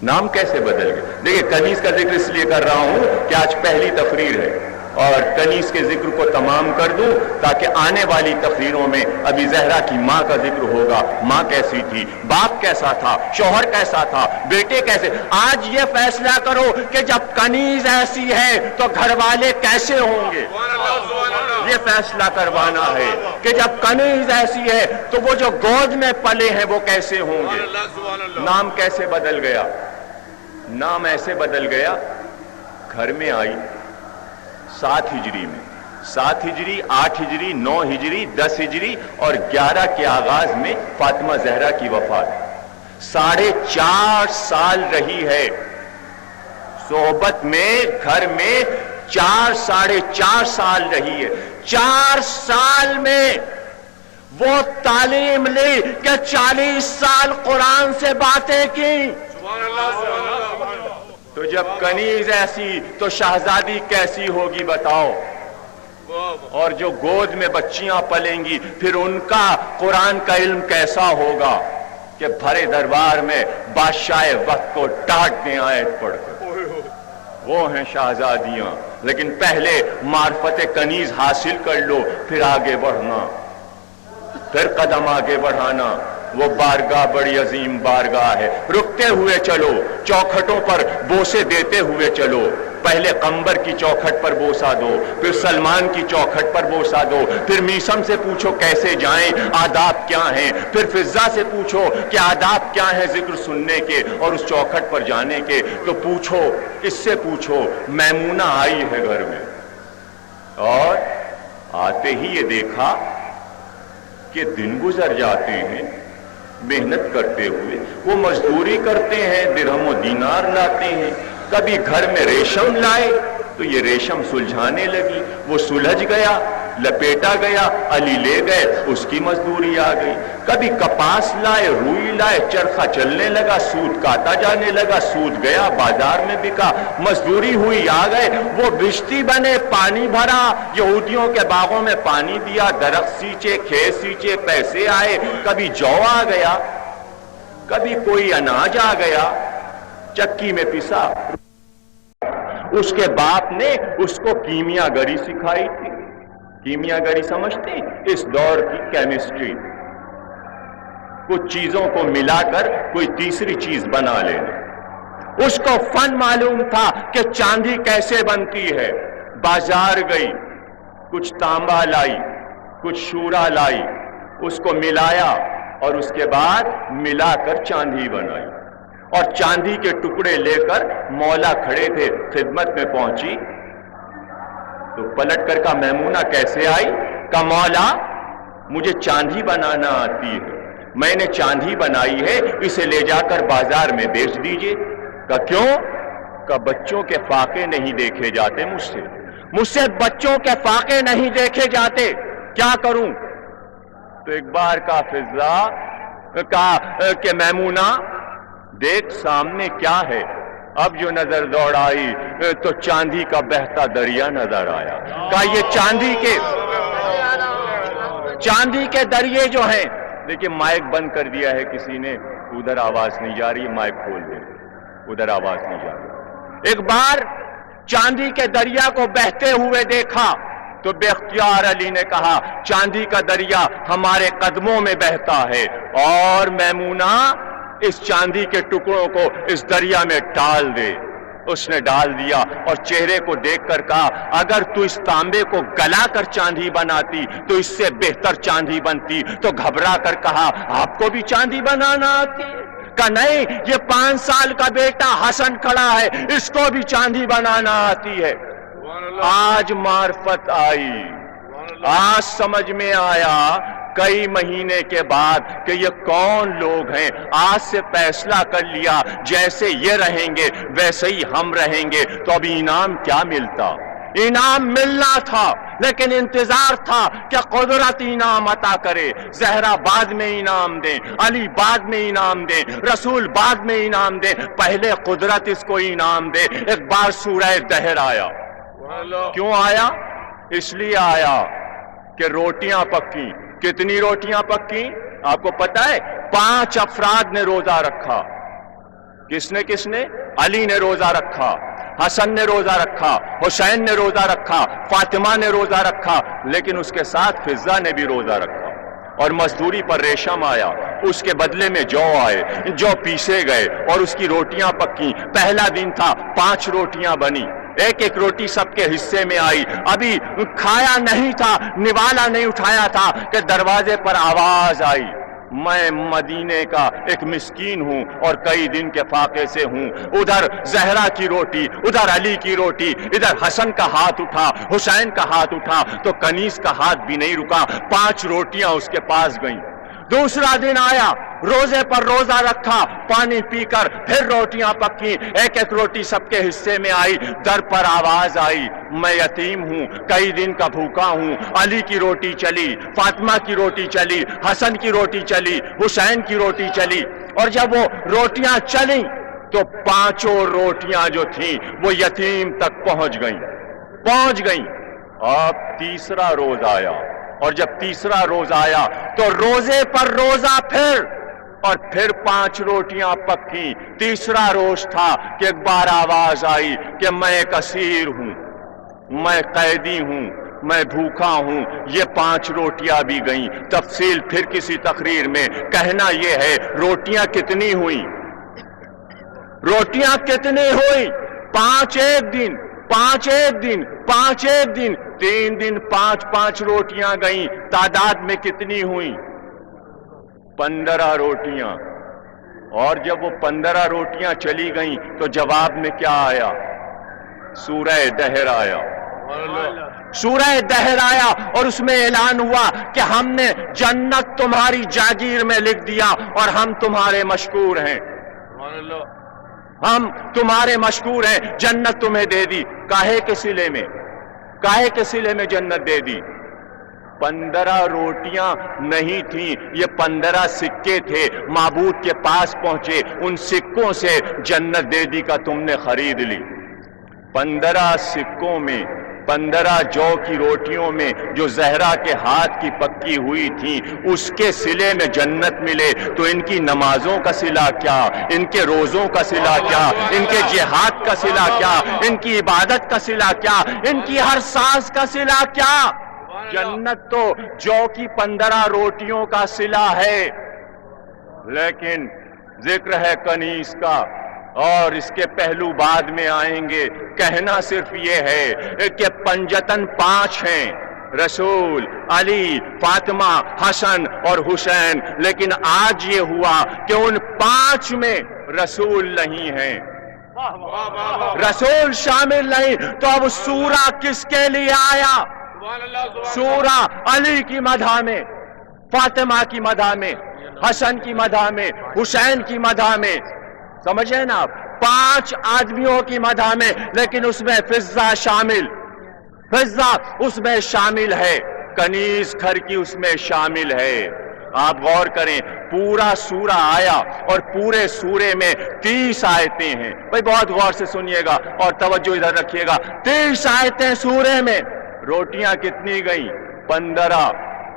نام کیسے بدل گیا؟ دیکھیے, کنیز کا ذکر اس لیے کر رہا ہوں کہ آج پہلی تقریر ہے, اور کنیز کے ذکر کو تمام کر دوں تاکہ آنے والی تقریروں میں ابی زہرا کی ماں کا ذکر ہوگا. ماں کیسی تھی, باپ کیسا تھا, شوہر کیسا تھا, بیٹے کیسے. آج یہ فیصلہ کرو کہ جب کنیز ایسی ہے تو گھر والے کیسے ہوں گے. یہ فیصلہ کروانا ہے کہ جب کنیز ایسی ہے تو وہ جو گود میں پلے ہیں وہ کیسے ہوں گے. نام کیسے بدل گیا؟ نام ایسے بدل گیا, گھر میں آئی 7 ہجری میں, 7 ہجری, 8 ہجری, 9 ہجری, 10 ہجری اور 11 کے آغاز میں فاطمہ زہرا کی وفات. 4.5 سال رہی ہے صحبت میں, گھر میں 4.5 سال رہی ہے. 4 سال میں وہ تعلیم لی کہ 40 سال قرآن سے باتیں کی. تو جب کنیز ایسی تو شہزادی کیسی ہوگی بتاؤ. اور جو گود میں بچیاں پلیں گی پھر ان کا قرآن کا علم کیسا ہوگا کہ بھرے دربار میں بادشاہ وقت کو ڈانٹ دیں آیت پڑھ کر. وہ ہیں شہزادیاں. لیکن پہلے معرفت کنیز حاصل کر لو, پھر آگے بڑھنا, پھر قدم آگے بڑھانا. وہ بارگاہ بڑی عظیم بارگاہ ہے. رکتے ہوئے چلو, چوکھٹوں پر بوسے دیتے ہوئے چلو. پہلے قمبر کی چوکھٹ پر بوسا دو, پھر سلمان کی چوکھٹ پر بوسا دو, پھر میسم سے پوچھو کیسے جائیں, آداب کیا ہیں, پھر فضہ سے پوچھو کہ آداب کیا ہیں ذکر سننے کے اور اس چوکھٹ پر جانے کے. تو پوچھو, اس سے پوچھو. میمونہ آئی ہے گھر میں, اور آتے ہی یہ دیکھا کہ دن گزر جاتے ہیں محنت کرتے ہوئے. وہ مزدوری کرتے ہیں, درہم و دینار لاتے ہیں. کبھی گھر میں ریشم لائے تو یہ ریشم سلجھانے لگی, وہ سلجھ گیا, لپیٹا گیا, علی لے گئے, اس کی مزدوری آ گئی. کبھی کپاس لائے, روئی لائے, چرخہ چلنے لگا, سود کاتا جانے لگا, سود گیا, بازار میں بکا, مزدوری ہوئی, آ گئے. وہ بشتی بنے, پانی بھرا, یہودیوں کے باغوں میں پانی دیا, درخت سینچے, کھیت سینچے, پیسے آئے. کبھی جو آ گیا, کبھی کوئی اناج آ گیا, چکی میں پسا. اس کے باپ نے اس کو کیمیا گری سکھائی تھی. کیمیا گری سمجھتے, اس دور کی کیمسٹری, کچھ چیزوں کو ملا کر کوئی تیسری چیز بنا لینا. اس کو فن معلوم تھا کہ چاندی کیسے بنتی ہے. بازار گئی, کچھ تانبا لائی, کچھ شورا لائی, اس کو ملایا اور اس کے بعد ملا کر چاندی بنائی. اور چاندی کے ٹکڑے لے کر مولا کھڑے تھے, خدمت میں پہنچی تو پلٹ کر کا میمونہ کیسے آئی, کا مولا مجھے چاندی بنانا آتی ہے, میں نے چاندی بنائی ہے, اسے لے جا کر بازار میں بیچ دیجئے. کہ کیوں؟ کہ بچوں کے فاقے نہیں دیکھے جاتے مجھ سے بچوں کے فاقے نہیں دیکھے جاتے, کیا کروں. تو ایک بار کا فضلہ کہا کہ میمونہ دیکھ سامنے کیا ہے. اب جو نظر دوڑائی تو چاندی کا بہتا دریا نظر آیا. کہا یہ چاندی کے دریا جو ہیں. دیکھیں مائک بند کر دیا ہے کسی نے, ادھر آواز نہیں جا رہی, مائک کھول دیں, ادھر آواز نہیں جا رہی. ایک بار چاندی کے دریا کو بہتے ہوئے دیکھا تو بے اختیار علی نے کہا چاندی کا دریا ہمارے قدموں میں بہتا ہے, اور میمونہ اس چاندی کے ٹکڑوں کو اس دریا میں ڈال دے. اس نے ڈال دیا اور چہرے کو دیکھ کر کہا اگر تو اس تانبے کو گلا کر چاندی بناتی تو اس سے بہتر چاندی بنتی. تو گھبرا کر کہا آپ کو بھی چاندی بنانا آتی ہے؟ کہ نہیں, یہ 5 سال کا بیٹا حسن کھڑا ہے, اس کو بھی چاندی بنانا آتی ہے. آج معرفت آئی, آج سمجھ میں آیا کئی مہینے کے بعد کہ یہ کون لوگ ہیں، آج سے فیصلہ کر لیا جیسے یہ رہیں گے ویسے ہی ہم رہیں گے، تو اب انعام کیا ملتا؟ انعام ملنا تھا، لیکن انتظار تھا کہ قدرت انعام عطا کرے۔ زہرا بعد میں انعام دیں، علی بعد میں انعام دیں، رسول بعد میں انعام دیں، پہلے قدرت اس کو انعام دے۔ ایک بار سورہ دہر آیا۔ کیوں آیا؟ اس لیے آیا کہ روٹیاں پکی۔ کتنی روٹیاں پکی؟ آپ کو پتا ہے 5 افراد نے روزہ رکھا۔ کس نے؟ علی نے روزہ رکھا، حسن نے روزہ رکھا، حسین نے روزہ رکھا، فاطمہ نے روزہ رکھا، لیکن اس کے ساتھ فضہ نے بھی روزہ رکھا۔ اور مزدوری پر ریشم آیا، اس کے بدلے میں جو آئے، جو پیسے گئے اور اس کی روٹیاں پکی۔ پہلا دن تھا، 5 روٹیاں بنی، ایک روٹی سب کے حصے میں آئی۔ ابھی کھایا نہیں تھا، نوالا نہیں اٹھایا تھا کہ دروازے پر آواز آئی، میں مدینے کا ایک مسکین ہوں اور کئی دن کے فاقے سے ہوں۔ ادھر زہرا کی روٹی، ادھر علی کی روٹی، ادھر حسن کا ہاتھ اٹھا، حسین کا ہاتھ اٹھا تو کنیز کا ہاتھ بھی نہیں رکا، 5 روٹیاں اس کے پاس گئیں۔ دوسرا دن آیا، روزے پر روزہ رکھا، پانی پی کر پھر روٹیاں پکی، ایک روٹی سب کے حصے میں آئی۔ در پر آواز آئی، میں یتیم ہوں، کئی دن کا بھوکا ہوں۔ علی کی روٹی چلی، فاطمہ کی روٹی چلی، حسن کی روٹی چلی، حسین کی روٹی چلی۔ اور جب وہ روٹیاں چلیں تو 5 روٹیاں جو تھیں وہ یتیم تک پہنچ گئیں۔ اب تیسرا روز آیا، اور جب تیسرا روز آیا تو روزے پر روزہ اور پھر 5 روٹیاں پکی۔ تیسرا روز تھا کہ ایک بار آواز آئی کہ میں ایک اسیر ہوں، میں قیدی ہوں، میں بھوکا ہوں۔ یہ 5 روٹیاں بھی گئیں۔ تفصیل پھر کسی تقریر میں۔ کہنا یہ ہے روٹیاں کتنی ہوئیں؟ 5 ایک دن، 5 ایک دن، 5 ایک دن، 3 دن 5 روٹیاں گئیں۔ تعداد میں کتنی ہوئیں؟ 15 روٹیاں۔ اور جب وہ 15 روٹیاں چلی گئیں تو جواب میں کیا آیا؟ سورہ دہر آیا۔ سورہ دہر آیا اور اس میں اعلان ہوا کہ ہم نے جنت تمہاری جاگیر میں لکھ دیا اور ہم تمہارے مشکور ہیں، ہم تمہارے مشکور ہیں، جنت تمہیں دے دی۔ کاہے کے صلے میں جنت دے دی؟ 15 روٹیاں نہیں تھیں، یہ 15 سکے تھے، معبود کے پاس پہنچے، ان سکوں سے جنت دے دی کا تم نے خرید لی۔ 15 سکوں میں، 15 جو کی روٹیوں میں جو زہرا کے ہاتھ کی پکی ہوئی تھیں اس کے صلے میں جنت ملے تو ان کی نمازوں کا صلہ کیا، ان کے روزوں کا صلہ کیا، ان کے جہاد کا صلہ کیا، ان کی عبادت کا صلہ کیا، ان کی ہر سانس کا صلہ کیا؟ جنت تو جو کی 15 روٹیوں کا صلہ ہے، لیکن ذکر ہے کنیز کا اور اس کے پہلو بعد میں آئیں گے۔ کہنا صرف یہ ہے کہ پنجتن 5 ہیں، رسول، علی، فاطمہ، حسن اور حسین، لیکن آج یہ ہوا کہ ان 5 میں رسول نہیں ہیں، رسول شامل نہیں۔ تو اب سورہ کس کے لیے آیا؟ سورہ علی کی مدح میں، فاطمہ کی مدح میں، حسن کی مدح میں، حسین کی مدح میں۔ سمجھیں نا آپ، 5 آدمیوں کی مدح میں، لیکن اس میں فضہ اس میں شامل ہے، کنیز گھر کی اس میں شامل ہے۔ آپ غور کریں، پورا سورہ آیا اور پورے سورے میں 30 آیتیں ہیں۔ بھئی بہت غور سے سنیے گا اور توجہ ادھر رکھیے گا۔ 30 آیتیں سورے میں، روٹیاں کتنی گئیں؟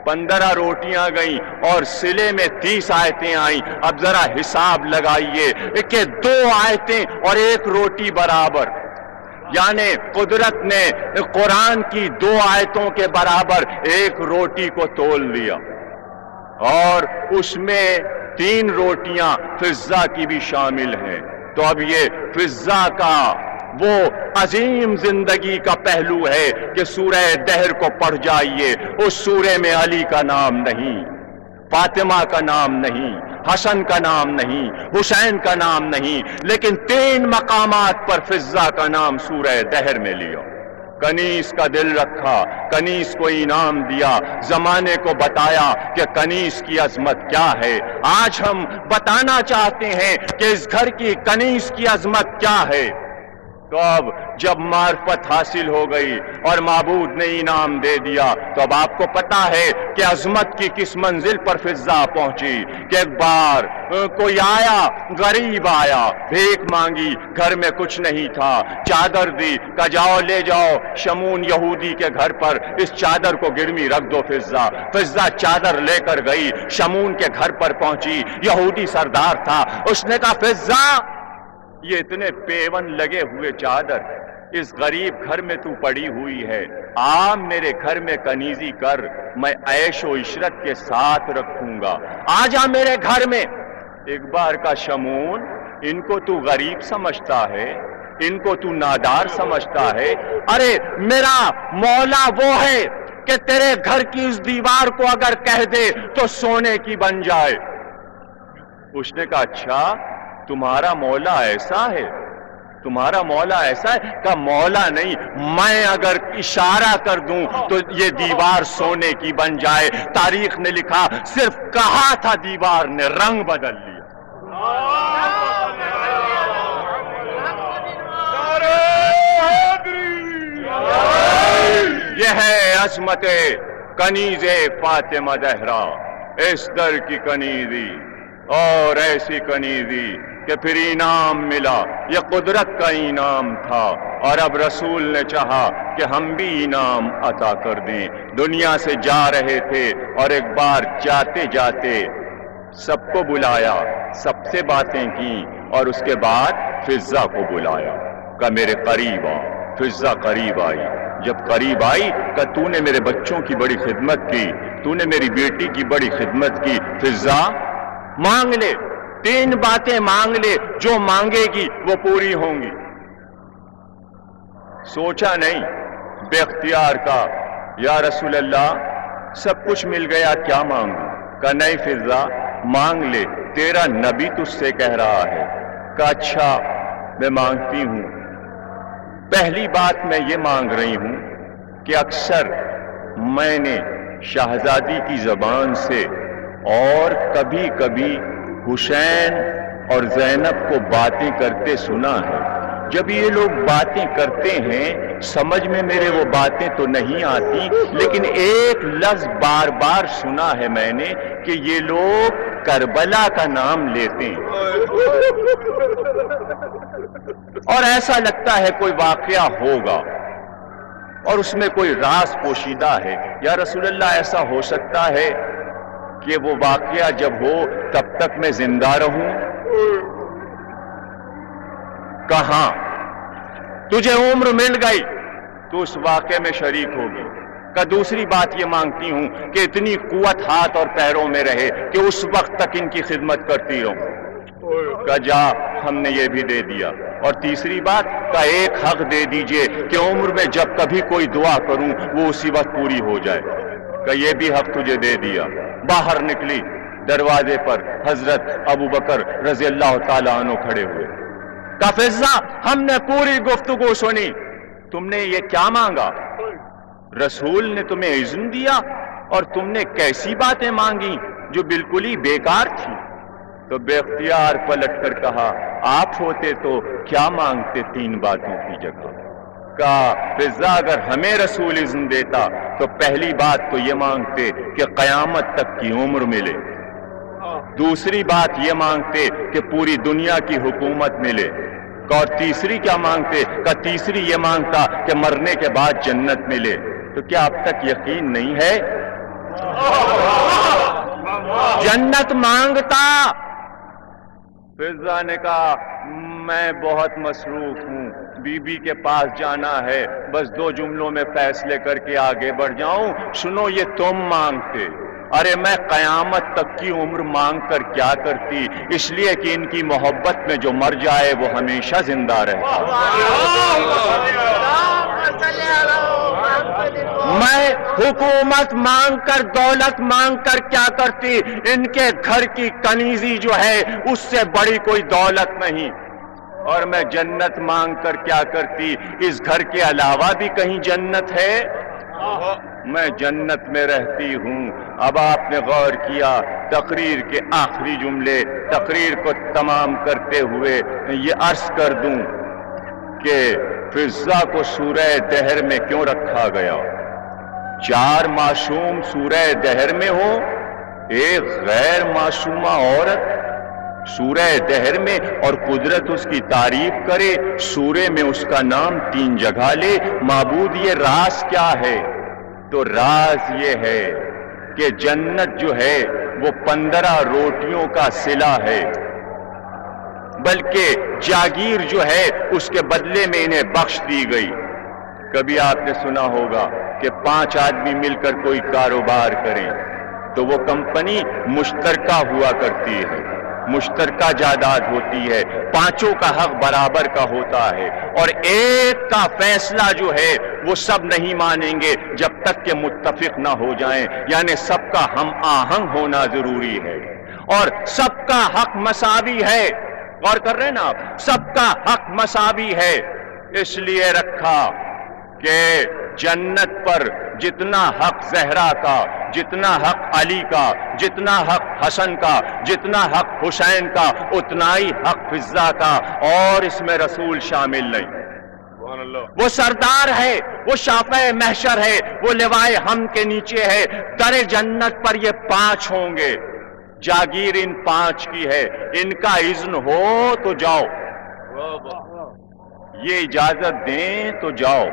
15 روٹیاں گئیں اور صلے میں 30 آیتیں آئیں۔ اب ذرا حساب لگائیے کہ 2 آیتیں اور 1 روٹی برابر، یعنی قدرت نے قرآن کی 2 آیتوں کے برابر 1 روٹی کو تول لیا، اور اس میں 3 روٹیاں فضہ کی بھی شامل ہیں۔ تو اب یہ فضہ کا وہ عظیم زندگی کا پہلو ہے کہ سورہ دہر کو پڑھ جائیے، اس سورے میں علی کا نام نہیں، فاطمہ کا نام نہیں، حسن کا نام نہیں، حسین کا نام نہیں، لیکن 3 مقامات پر فضہ کا نام سورہ دہر میں لیا۔ کنیز کا دل رکھا، کنیز کو انعام دیا، زمانے کو بتایا کہ کنیز کی عظمت کیا ہے۔ آج ہم بتانا چاہتے ہیں کہ اس گھر کی کنیز کی عظمت کیا ہے۔ تو اب جب معرفت حاصل ہو گئی اور معبود نے انعام دے دیا تو اب آپ کو پتا ہے کہ عظمت کی کس منزل پر فضا پہنچی کہ ایک بار کوئی آیا، غریب آیا، بھیک مانگی، گھر میں کچھ نہیں تھا، چادر دی، کہا جاؤ لے جاؤ شمون یہودی کے گھر پر، اس چادر کو گرمی رکھ دو۔ فضا چادر لے کر گئی، شمون کے گھر پر پہنچی، یہودی سردار تھا، اس نے کہا فضا یہ اتنے پیون لگے ہوئے چادر اس غریب گھر میں تو پڑی ہوئی ہے، میرے گھر میں کنیزی کر، میں عیش و عشرت کے ساتھ رکھوں گا، آجا میرے گھر میں۔ ایک بار کا شمون، ان کو تو غریب سمجھتا ہے، ان کو تو نادار سمجھتا ہے، ارے میرا مولا وہ ہے کہ تیرے گھر کی اس دیوار کو اگر کہہ دے تو سونے کی بن جائے۔ اس نے کہا اچھا تمہارا مولا ایسا ہے، تمہارا مولا ایسا ہے؟ کہ مولا نہیں، میں اگر اشارہ کر دوں تو یہ دیوار سونے کی بن جائے۔ تاریخ نے لکھا صرف کہا تھا دیوار نے رنگ بدل لیا۔ یہ ہے عظمت کنیز فاطمہ زہرا، اس در کی کنیزی، اور ایسی کنیزی کہ پھر انعام ملا، یہ قدرت کا انعام تھا، اور اب رسول نے چاہا کہ ہم بھی انعام عطا کر دیں۔ دنیا سے جا رہے تھے اور ایک بار جاتے جاتے سب کو بلایا، سب سے باتیں کی، اور اس کے بعد فضا کو بلایا کہ میرے قریب آ۔ فضا قریب آئی، جب قریب آئی کہ تو نے میرے بچوں کی بڑی خدمت کی، تو نے میری بیٹی کی بڑی خدمت کی، فضا مانگ لے، 3 باتیں مانگ لے، جو مانگے گی وہ پوری ہوں گی۔ سوچا نہیں، بے اختیار کا یا رسول اللہ سب کچھ مل گیا کیا مانگوں؟ کہا نہیں فضا مانگ لے، تیرا نبی تجھ سے کہہ رہا ہے۔ کہا اچھا میں مانگتی ہوں۔ پہلی بات میں یہ مانگ رہی ہوں کہ اکثر میں نے شہزادی کی زبان سے اور کبھی کبھی حسین اور زینب کو باتیں کرتے سنا ہے۔ جب یہ لوگ باتیں کرتے ہیں سمجھ میں میرے وہ باتیں تو نہیں آتی، لیکن ایک لفظ بار بار سنا ہے میں نے کہ یہ لوگ کربلا کا نام لیتے ہیں، اور ایسا لگتا ہے کوئی واقعہ ہوگا اور اس میں کوئی راز پوشیدہ ہے۔ یا رسول اللہ ایسا ہو سکتا ہے کہ وہ واقعہ جب ہو تب تک میں زندہ رہوں؟ کہاں تجھے عمر مل گئی تو اس واقعے میں شریک ہوگی۔ کہ دوسری بات یہ مانگتی ہوں کہ اتنی قوت ہاتھ اور پیروں میں رہے کہ اس وقت تک ان کی خدمت کرتی رہوں۔ کہ جا ہم نے یہ بھی دے دیا۔ اور تیسری بات کا ایک حق دے دیجئے کہ عمر میں جب کبھی کوئی دعا کروں وہ اسی وقت پوری ہو جائے۔ کہ یہ بھی حق تجھے دے دیا۔ باہر نکلی، دروازے پر حضرت ابوبکر رضی اللہ تعالیٰ عنہ کھڑے ہوئے۔ کہا فضا ہم نے پوری گفتگو سنی، تم نے یہ کیا مانگا؟ رسول نے تمہیں اذن دیا اور تم نے کیسی باتیں مانگی جو بالکل ہی بیکار تھی؟ تو بے اختیار پلٹ کر کہا آپ ہوتے تو کیا مانگتے 3 باتوں کی جگہ؟ کہا فضا اگر ہمیں رسول اذن دیتا تو پہلی بات تو یہ مانگتے کہ قیامت تک کی عمر ملے، دوسری بات یہ مانگتے کہ پوری دنیا کی حکومت ملے، اور تیسری کیا مانگتے؟ کہ تیسری یہ مانگتا کہ مرنے کے بعد جنت ملے۔ تو کیا اب تک یقین نہیں ہے؟ جنت مانگتا۔ فضا نے کہا میں بہت مصروف ہوں، بی بی کے پاس جانا ہے، بس 2 جملوں میں فیصلے کر کے آگے بڑھ جاؤں۔ سنو یہ تم مانگتے، ارے میں قیامت تک کی عمر مانگ کر کیا کرتی؟ اس لیے کہ ان کی محبت میں جو مر جائے وہ ہمیشہ زندہ رہتا۔ میں حکومت مانگ کر دولت مانگ کر کیا کرتی؟ ان کے گھر کی کنیزی جو ہے اس سے بڑی کوئی دولت نہیں۔ اور میں جنت مانگ کر کیا کرتی؟ اس گھر کے علاوہ بھی کہیں جنت ہے؟ میں جنت میں رہتی ہوں۔ اب آپ نے غور کیا، تقریر کے آخری جملے، تقریر کو تمام کرتے ہوئے یہ عرض کر دوں کہ فضہ کو سورہ دہر میں کیوں رکھا گیا؟ 4 معصوم سورہ دہر میں ہو، ایک غیر معصومہ عورت سورہ دہر میں، اور قدرت اس کی تعریف کرے، سورہ میں اس کا نام 3 جگہ لے۔ معبود یہ راز کیا ہے؟ تو راز یہ ہے کہ جنت جو ہے وہ 15 روٹیوں کا صلہ ہے، بلکہ جاگیر جو ہے اس کے بدلے میں انہیں بخش دی گئی۔ کبھی آپ نے سنا ہوگا کہ 5 آدمی مل کر کوئی کاروبار کریں تو وہ کمپنی مشترکہ ہوا کرتی ہے، مشترکہ جائیداد ہوتی ہے، 5 کا حق برابر کا ہوتا ہے، اور ایک کا فیصلہ جو ہے وہ سب نہیں مانیں گے جب تک کہ متفق نہ ہو جائیں، یعنی سب کا ہم آہنگ ہونا ضروری ہے، اور سب کا حق مساوی ہے۔ غور کر رہے ہیں نا آپ؟ سب کا حق مساوی ہے، اس لیے رکھا کہ جنت پر جتنا حق زہرا کا، جتنا حق علی کا، جتنا حق حسن کا، جتنا حق حسین کا، اتنا ہی حق فضہ کا، اور اس میں رسول شامل نہیں۔ سبحان اللہ۔ وہ سردار ہے، وہ شافع محشر ہے، وہ لوائے ہم کے نیچے ہے، در جنت پر یہ 5 ہوں گے۔ جاگیر ان 5 کی ہے، ان کا اذن ہو تو جاؤ، یہ اجازت دیں تو جاؤ،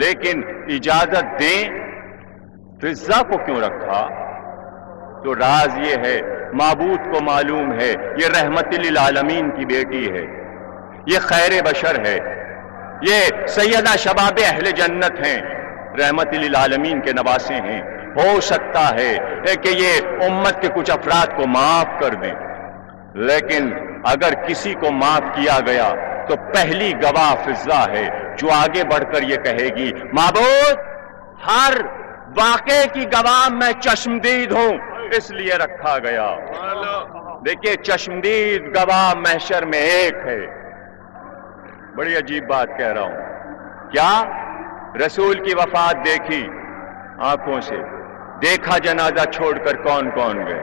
لیکن اجازت دیں فضہ کو کیوں رکھا؟ تو راز یہ ہے، معبود کو معلوم ہے یہ رحمت للعالمین کی بیٹی ہے، یہ خیر بشر ہے، یہ سیدہ شباب اہل جنت ہیں، رحمت للعالمین کے نواسے ہیں۔ ہو سکتا ہے کہ یہ امت کے کچھ افراد کو معاف کر دیں، لیکن اگر کسی کو معاف کیا گیا تو پہلی گواہ فضہ ہے، جو آگے بڑھ کر یہ کہے گی معبود ہر واقعے کی گواہ میں چشمدید ہوں، اس لیے رکھا گیا۔ سبحان اللہ۔ دیکھیے چشمدید گواہ محشر میں ایک ہے۔ بڑی عجیب بات کہہ رہا ہوں، کیا رسول کی وفات دیکھی آنکھوں سے، دیکھا جنازہ چھوڑ کر کون کون گئے،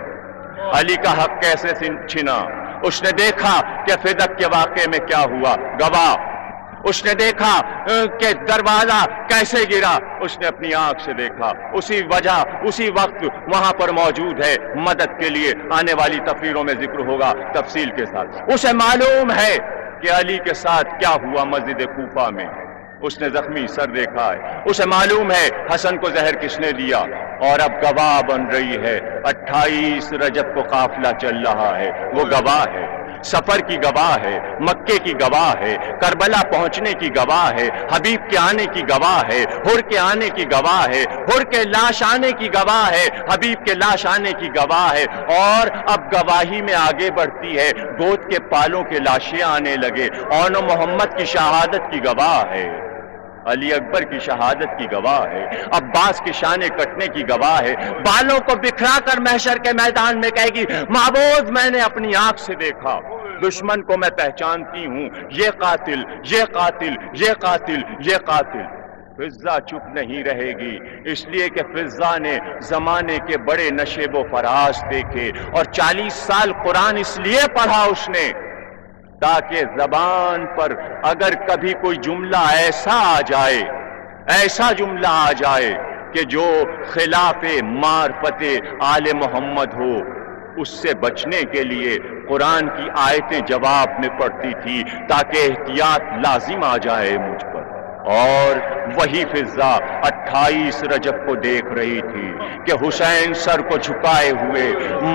علی کا حق کیسے چھنا، اس نے دیکھا کہ فدق کے واقعے میں کیا ہوا، گواہ، اس نے دیکھا کہ دروازہ کیسے گرا، اس نے اپنی آنکھ سے دیکھا، اسی وجہ اسی وقت وہاں پر موجود ہے، مدد کے لیے آنے والی تقریروں میں ذکر ہوگا تفصیل کے ساتھ۔ اسے معلوم ہے کہ علی کے ساتھ کیا ہوا مسجد کوفہ میں، اس نے زخمی سر دیکھا ہے، اسے معلوم ہے حسن کو زہر کس نے دیا، اور اب گواہ بن رہی ہے۔ 28 رجب کو قافلہ چل رہا ہے، وہ گواہ ہے، سفر کی گواہ ہے، مکے کی گواہ ہے، کربلا پہنچنے کی گواہ ہے، حبیب کے آنے کی گواہ ہے، حر کے آنے کی گواہ ہے، حر کے لاش آنے کی گواہ ہے، حبیب کے لاش آنے کی گواہ ہے، اور اب گواہی میں آگے بڑھتی ہے، گود کے پالوں کے لاشیں آنے لگے، اون محمد کی شہادت کی گواہ ہے، علی اکبر کی شہادت کی گواہ ہے، عباس کے شانے کٹنے کی گواہ ہے، بالوں کو بکھرا کر محشر کے میدان میں کہے گی معبود میں نے اپنی آنکھ سے دیکھا، دشمن کو میں پہچانتی ہوں، یہ قاتل، یہ قاتل، یہ قاتل، یہ قاتل۔ فضہ چپ نہیں رہے گی، اس لیے کہ فضہ نے زمانے کے بڑے نشیب و فراز دیکھے، اور 40 سال قرآن اس لیے پڑھا اس نے تاکہ زبان پر اگر کبھی کوئی جملہ ایسا آ جائے، ایسا جملہ آ جائے کہ جو خلاف معرفت آل محمد ہو، اس سے بچنے کے لیے قرآن کی آیتیں جواب میں پڑھتی تھی تاکہ احتیاط لازم آ جائے مجھ پر۔ اور وہی فضہ 28 رجب کو دیکھ رہی تھی کہ حسین سر کو جھکائے ہوئے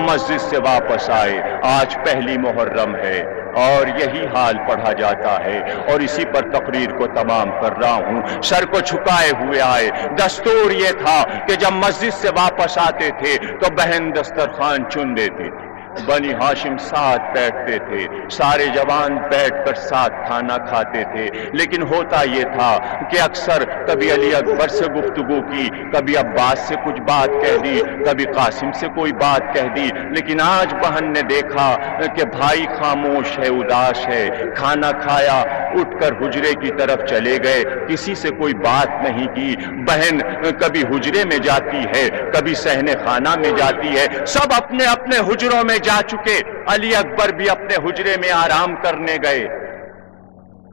مسجد سے واپس آئے۔ آج پہلی محرم ہے اور یہی حال پڑھا جاتا ہے، اور اسی پر تقریر کو تمام کر رہا ہوں۔ سر کو جھکائے ہوئے آئے، دستور یہ تھا کہ جب مسجد سے واپس آتے تھے تو بہن دسترخوان چن دیتی تھی، بنی ہاشم ساتھ بیٹھتے تھے، سارے جوان بیٹھ کر ساتھ کھانا کھاتے تھے، لیکن ہوتا یہ تھا کہ اکثر کبھی علی اکبر سے گفتگو کی، کبھی عباس سے کچھ بات کہہ دی، کبھی قاسم سے کوئی بات کہہ دی، لیکن آج بہن نے دیکھا کہ بھائی خاموش ہے، اداس ہے، کھانا کھایا، اٹھ کر حجرے کی طرف چلے گئے، کسی سے کوئی بات نہیں کی۔ بہن کبھی حجرے میں جاتی ہے، کبھی صحن خانہ میں جاتی ہے، سب اپنے اپنے حجروں میں جا چکے، علی اکبر بھی اپنے حجرے میں آرام کرنے گئے،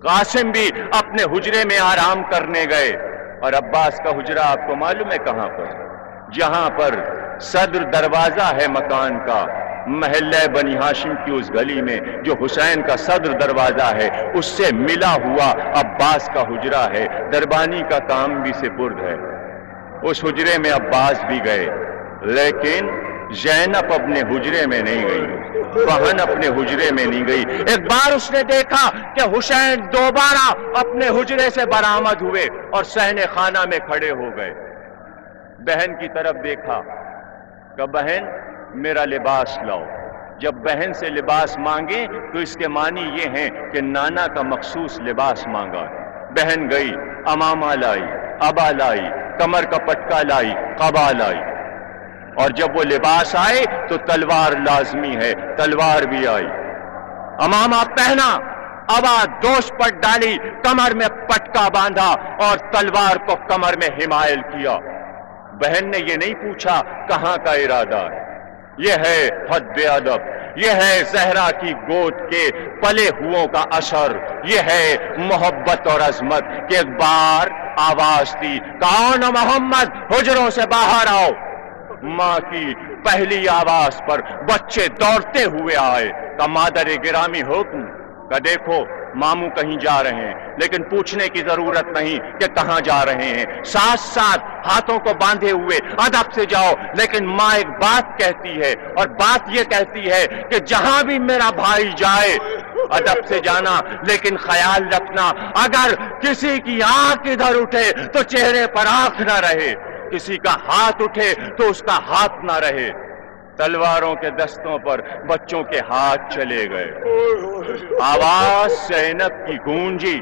قاسم بھی اپنے حجرے میں آرام کرنے گئے، اور عباس کا حجرہ آپ کو معلوم ہے کہاں پر؟ جہاں پر صدر دروازہ ہے مکان کا، محلہ بنی ہاشم کی اس گلی میں جو حسین کا صدر دروازہ ہے، اس سے ملا ہوا عباس کا حجرہ ہے، دربانی کا کام بھی سپرد ہے۔ اس حجرے میں عباس بھی گئے، لیکن زینب اپنے حجرے میں نہیں گئی، بہن اپنے حجرے میں نہیں گئی۔ ایک بار اس نے دیکھا کہ حسین دوبارہ اپنے حجرے سے برآمد ہوئے اور صحن خانہ میں کھڑے ہو گئے۔ بہن کی طرف دیکھا کہ بہن میرا لباس لاؤ۔ جب بہن سے لباس مانگے تو اس کے معنی یہ ہیں کہ نانا کا مخصوص لباس مانگا ہے۔ بہن گئی، امامہ لائی، ابا لائی، کمر کا پٹکا لائی، قبا لائی، اور جب وہ لباس آئے تو تلوار لازمی ہے، تلوار بھی آئی۔ امامہ پہنا، ابا دوش پر ڈالی، کمر میں پٹکا باندھا اور تلوار کو کمر میں حمائل کیا۔ بہن نے یہ نہیں پوچھا کہاں کا ارادہ ہے، یہ ہے حد ادب، یہ ہے زہرا کی گود کے پلے ہووں کا اثر، یہ ہے محبت اور عظمت کہ ایک بار آواز دی، کون محمد حجروں سے باہر آؤ۔ ماں کی پہلی آواز پر بچے دوڑتے ہوئے آئے، کہ مادر گرامی حکم، کہ دیکھو ماموں کہیں جا رہے ہیں، لیکن پوچھنے کی ضرورت نہیں کہ کہاں جا رہے ہیں، ساتھ ساتھ ہاتھوں کو باندھے ہوئے ادب سے جاؤ۔ لیکن ماں ایک بات کہتی ہے، اور بات یہ کہتی ہے کہ جہاں بھی میرا بھائی جائے ادب سے جانا، لیکن خیال رکھنا اگر کسی کی آنکھ ادھر اٹھے تو چہرے پر آنکھ نہ رہے، کسی کا ہاتھ اٹھے تو اس کا ہاتھ نہ رہے۔ تلواروں کے دستوں پر بچوں کے ہاتھ چلے گئے، آواز زینب کی گونجی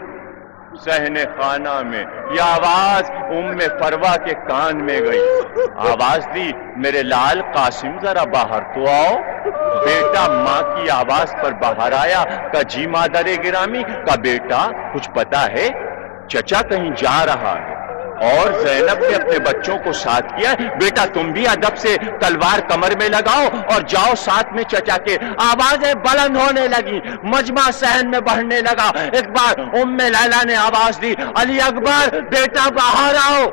صحن خانہ میں، یہ آواز ام فروا کے کان میں گئی، آواز دی، میرے لال قاسم ذرا باہر تو آؤ۔ بیٹا ماں کی آواز پر باہر آیا، کہ جی مادر گرامی، کا بیٹا کچھ پتا ہے؟ چچا کہیں جا رہا ہے۔ اور زینب نے اپنے بچوں کو ساتھ کیا، بیٹا تم بھی ادب سے تلوار کمر میں لگاؤ اور جاؤ ساتھ میں چچا کے۔ آوازیں بلند ہونے لگی، مجمع صحن میں بڑھنے لگا۔ ایک بار ام لیلا نے آواز دی، علی اکبر بیٹا باہر آؤ،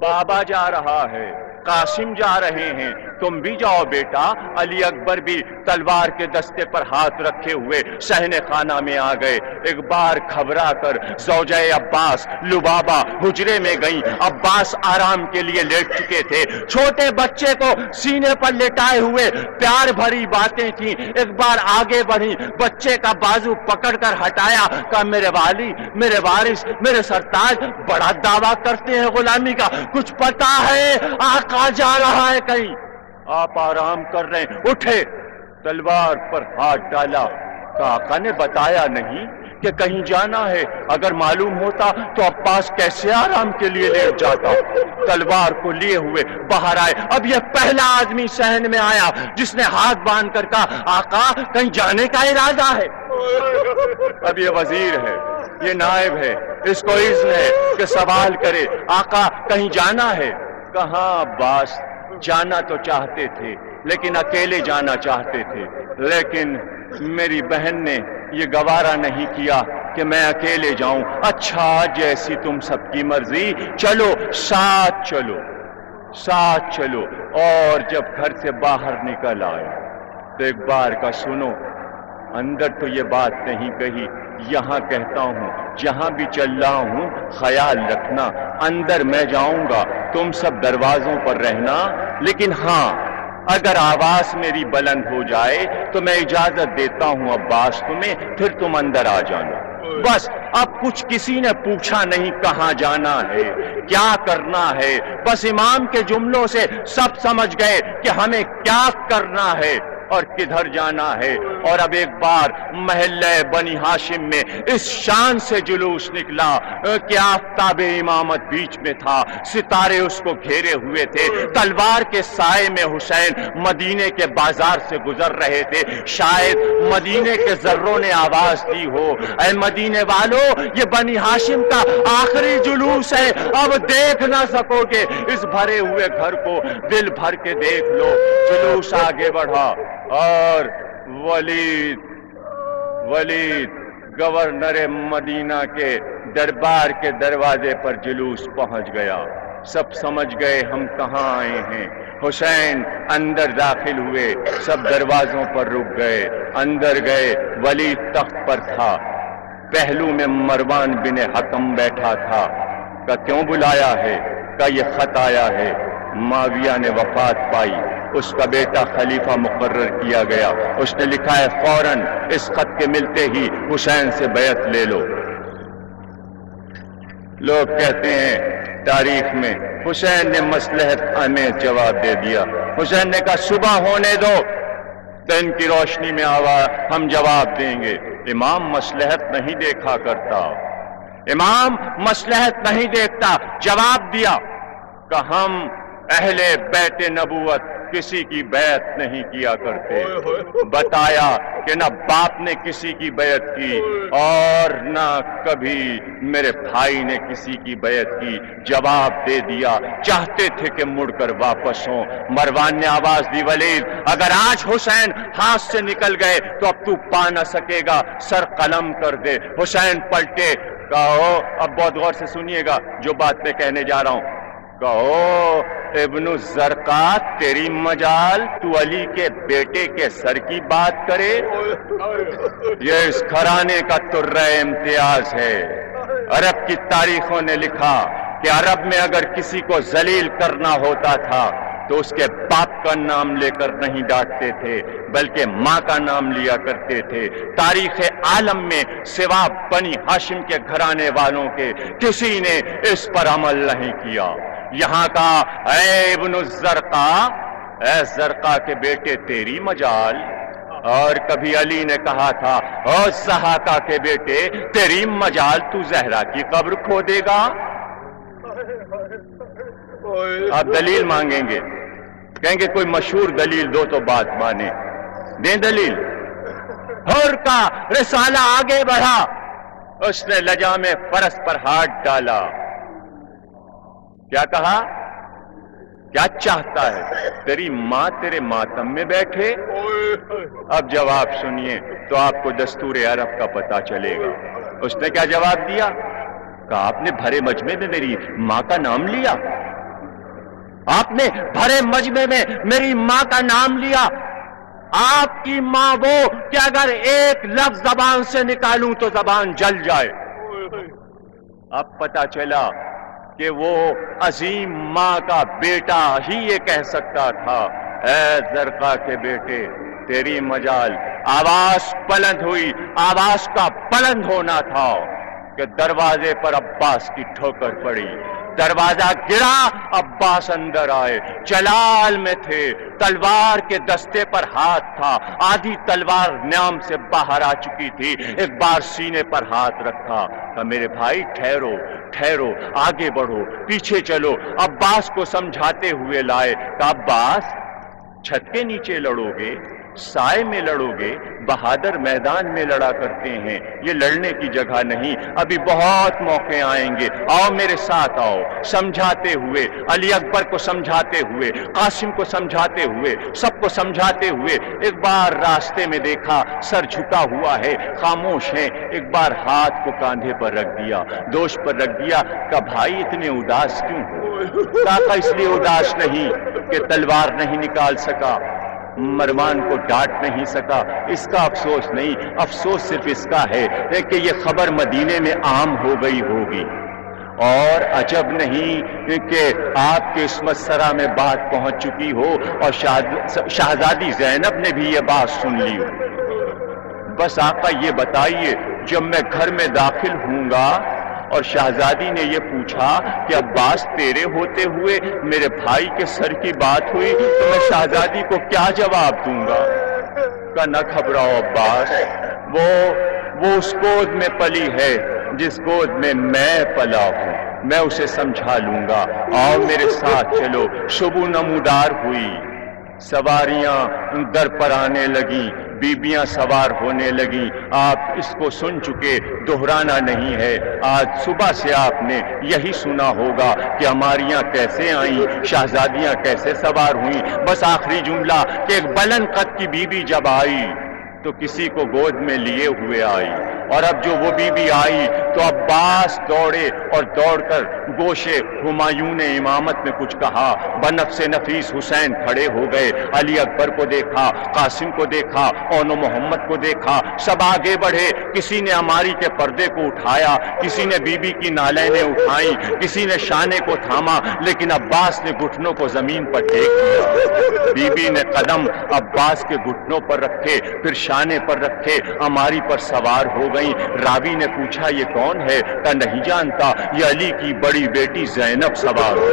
بابا جا رہا ہے، قاسم جا رہے ہیں، تم بھی جاؤ بیٹا۔ علی اکبر بھی تلوار کے دستے پر ہاتھ رکھے ہوئے صحن خانہ میں آ گئے۔ ایک بار گھبرا کر زوجہ عباس لبابہ حجرے میں گئیں، عباس آرام کے لیے لیٹ چکے تھے، چھوٹے بچے کو سینے پر لٹائے ہوئے پیار بھری باتیں تھیں۔ ایک بار آگے بڑھی، بچے کا بازو پکڑ کر ہٹایا، کہا میرے والی، میرے وارث، میرے سرتاج بڑا دعویٰ کرتے ہیں غلامی کا، کچھ پتا ہے آقا جا رہا ہے کہیں؟ آپ آرام کر رہے ہیں، اٹھے، تلوار پر ہاتھ ڈالا، کہ آقا نے بتایا نہیں کہ کہیں جانا ہے، اگر معلوم ہوتا تو عباس کیسے آرام کے لیے لیٹ جاتا۔ تلوار کو لیے ہوئے باہر آئے، اب یہ پہلا آدمی صحن میں آیا جس نے ہاتھ باندھ کر کہا، آقا کہیں جانے کا ارادہ ہے؟ اب یہ وزیر ہے، یہ نائب ہے، اس کو اذن ہے کہ سوال کرے، آقا کہیں جانا ہے؟ کہاں عباس، جانا تو چاہتے تھے لیکن اکیلے جانا چاہتے تھے، لیکن میری بہن نے یہ گوارا نہیں کیا کہ میں اکیلے جاؤں۔ اچھا جیسی تم سب کی مرضی، چلو ساتھ چلو، ساتھ چلو۔ اور جب گھر سے باہر نکل آئے تو ایک بار کا سنو، اندر تو یہ بات نہیں کہی، یہاں کہتا ہوں، جہاں بھی چل رہا ہوں خیال رکھنا، اندر میں جاؤں گا، تم سب دروازوں پر رہنا، لیکن ہاں اگر آواز میری بلند ہو جائے تو میں اجازت دیتا ہوں عباس تمہیں، پھر تم اندر آ جانا۔ بس اب کچھ کسی نے پوچھا نہیں کہاں جانا ہے، کیا کرنا ہے، بس امام کے جملوں سے سب سمجھ گئے کہ ہمیں کیا کرنا ہے۔ اور کدھر جانا ہے۔ اور اب ایک بار محلہ بنی ہاشم میں اس شان سے جلوس نکلا کہ آفتاب امامت بیچ میں تھا، ستارے اس کو گھیرے ہوئے تھے، تلوار کے سائے میں حسین مدینے کے بازار سے گزر رہے تھے۔ شاید مدینے کے ذروں نے آواز دی ہو، اے مدینے والو، یہ بنی ہاشم کا آخری جلوس ہے، اب دیکھ نہ سکو گے اس بھرے ہوئے گھر کو، دل بھر کے دیکھ لو۔ جلوس آگے بڑھا اور ولید گورنر مدینہ کے دربار کے دروازے پر جلوس پہنچ گیا۔ سب سمجھ گئے ہم کہاں آئے ہیں۔ حسین اندر داخل ہوئے، سب دروازوں پر رک گئے، اندر گئے۔ ولید تخت پر تھا، پہلو میں مروان بن حکم بیٹھا تھا۔ کہ کیوں بلایا ہے؟ کہ یہ خط آیا ہے، معاویہ نے وفات پائی، اس کا بیٹا خلیفہ مقرر کیا گیا، اس نے لکھا ہے فوراً اس خط کے ملتے ہی حسین سے بیعت لے لو۔ لوگ کہتے ہیں تاریخ میں حسین نے مصلحت آمیز جواب دے دیا۔ حسین نے کہا صبح ہونے دو، دن کی روشنی میں ہم جواب دیں گے۔ امام مصلحت نہیں دیکھا کرتا، امام مصلحت نہیں دیکھتا۔ جواب دیا کہ ہم اہل بیت نبوت کسی کی بیعت نہیں کیا کرتے۔ بتایا کہ نہ باپ نے کسی کی بیعت کی اور نہ کبھی میرے بھائی نے کسی کی بیعت کی۔ جواب دے دیا، چاہتے تھے کہ مڑ کر واپس ہوں۔ مروان نے آواز دی ولید اگر آج حسین ہاتھ سے نکل گئے تو اب تو پا نہ سکے گا، سر قلم کر دے۔ حسین پلٹے، کہو اب بہت غور سے سنیے گا جو بات میں کہنے جا رہا ہوں۔ کہو ابن الزرقات تیری مجال تو علی کے بیٹے کے سر کی بات کرے؟ یہ اس گھرانے کا ترہ امتیاز ہے۔ عرب کی تاریخوں نے لکھا کہ عرب میں اگر کسی کو ذلیل کرنا ہوتا تھا تو اس کے باپ کا نام لے کر نہیں ڈانٹتے تھے بلکہ ماں کا نام لیا کرتے تھے۔ تاریخ عالم میں سوا بنی ہاشم کے گھرانے والوں کے کسی نے اس پر عمل نہیں کیا۔ یہاں کا اے ابن الزرقا، اے زرقا کے بیٹے تیری مجال۔ اور کبھی علی نے کہا تھا او زحاکہ کے بیٹے تیری مجال، تو زہرا کی قبر کھودے گا۔ آپ دلیل مانگیں گے، کہیں گے کوئی مشہور دلیل دو تو بات مانے، دیں دلیل۔ حر کا رسالہ آگے بڑھا، اس نے لجام فرس پر ہاتھ ڈالا۔ کیا کہا؟ کیا چاہتا ہے؟ تیری ماں تیرے ماتم میں بیٹھے؟ اب جواب سنیے تو آپ کو دستور عرب کا پتہ چلے گا۔ اس نے کیا جواب دیا؟ کہا آپ نے بھرے مجمع میں میری ماں کا نام لیا، آپ نے بھرے مجمع میں میری ماں کا نام لیا۔ آپ کی ماں وہ کہ اگر ایک لفظ زبان سے نکالوں تو زبان جل جائے۔ اب پتہ چلا کہ وہ عظیم ماں کا بیٹا ہی یہ کہہ سکتا تھا اے زرقا کے بیٹے تیری مجال۔ آواز بلند ہوئی، آواز کا بلند ہونا تھا کہ دروازے پر عباس کی ٹھوکر پڑی، دروازہ گرا، عباس اندر آئے، جلال میں تھے، تلوار کے دستے پر ہاتھ تھا، آدھی تلوار نیام سے باہر آ چکی تھی، ایک بار سینے پر ہاتھ رکھا کہ میرے بھائی ٹھہرو ٹھہرو، آگے بڑھو، پیچھے چلو۔ عباس کو سمجھاتے ہوئے لائے کہ عباس چھت کے نیچے لڑو گے، سائے میں لڑو گے، بہادر میدان میں لڑا کرتے ہیں، یہ لڑنے کی جگہ نہیں، ابھی بہت موقع آئیں گے، آؤ میرے ساتھ آؤ۔ سمجھاتے ہوئے، علی اکبر کو سمجھاتے ہوئے، قاسم کو سمجھاتے ہوئے، سب کو سمجھاتے ہوئے، ایک بار راستے میں دیکھا سر جھکا ہوا ہے، خاموش ہیں، ایک بار ہاتھ کو کاندھے پر رکھ دیا، دوش پر رکھ دیا کہ بھائی اتنے اداس کیوں ہو؟ کہا اس لیے اداس نہیں کہ تلوار نہیں نکال سکا، مروان کو ڈانٹ نہیں سکا، اس کا افسوس نہیں، افسوس صرف اس کا ہے کہ یہ خبر مدینے میں عام ہو گئی ہوگی، اور عجب نہیں کہ آپ کے عصمت سرا میں بات پہنچ چکی ہو اور شہزادی زینب نے بھی یہ بات سن لی ہو۔ بس آقا یہ بتائیے جب میں گھر میں داخل ہوں گا اور شہزادی نے یہ پوچھا کہ عباس تیرے ہوتے ہوئے میرے بھائی کے سر کی بات ہوئی تو میں شہزادی کو کیا جواب دوں گا؟ کا نہ گھبراؤ عباس، وہ اس گود میں پلی ہے جس گود میں میں پلا ہوں، میں اسے سمجھا لوں گا، آؤ میرے ساتھ چلو۔ شبو نمودار ہوئی، سواریاں در پر آنے لگیں، بیبیاں سوار ہونے لگیں۔ آپ اس کو سن چکے، دہرانا نہیں ہے۔ آج صبح سے آپ نے یہی سنا ہوگا کہ ہماریاں کیسے آئیں، شہزادیاں کیسے سوار ہوئیں۔ بس آخری جملہ کہ ایک بلند قد کی بیوی جب آئی تو کسی کو گود میں لیے ہوئے آئی، اور اب جو وہ بیوی آئی تو عباس دوڑے اور دوڑ کر گوشے ہمایون امامت میں کچھ کہا۔ بنفس نفیس حسین کھڑے ہو گئے، علی اکبر کو دیکھا، قاسم کو دیکھا، اون محمد کو دیکھا، سب آگے بڑھے۔ کسی نے عماری کے پردے کو اٹھایا، کسی نے بی بی کی نالینیں اٹھائیں، کسی نے شانے کو تھاما، لیکن عباس نے گھٹنوں کو زمین پر ٹیک دیا۔ بی بی نے قدم عباس کے گھٹنوں پر رکھے، پھر شانے پر رکھے، عماری پر سوار ہو گئیں۔ راوی نے پوچھا یہ کون ہے؟ کہ نہیں جانتا، یہ علی کی بڑی بیٹی زینب سوار ہو۔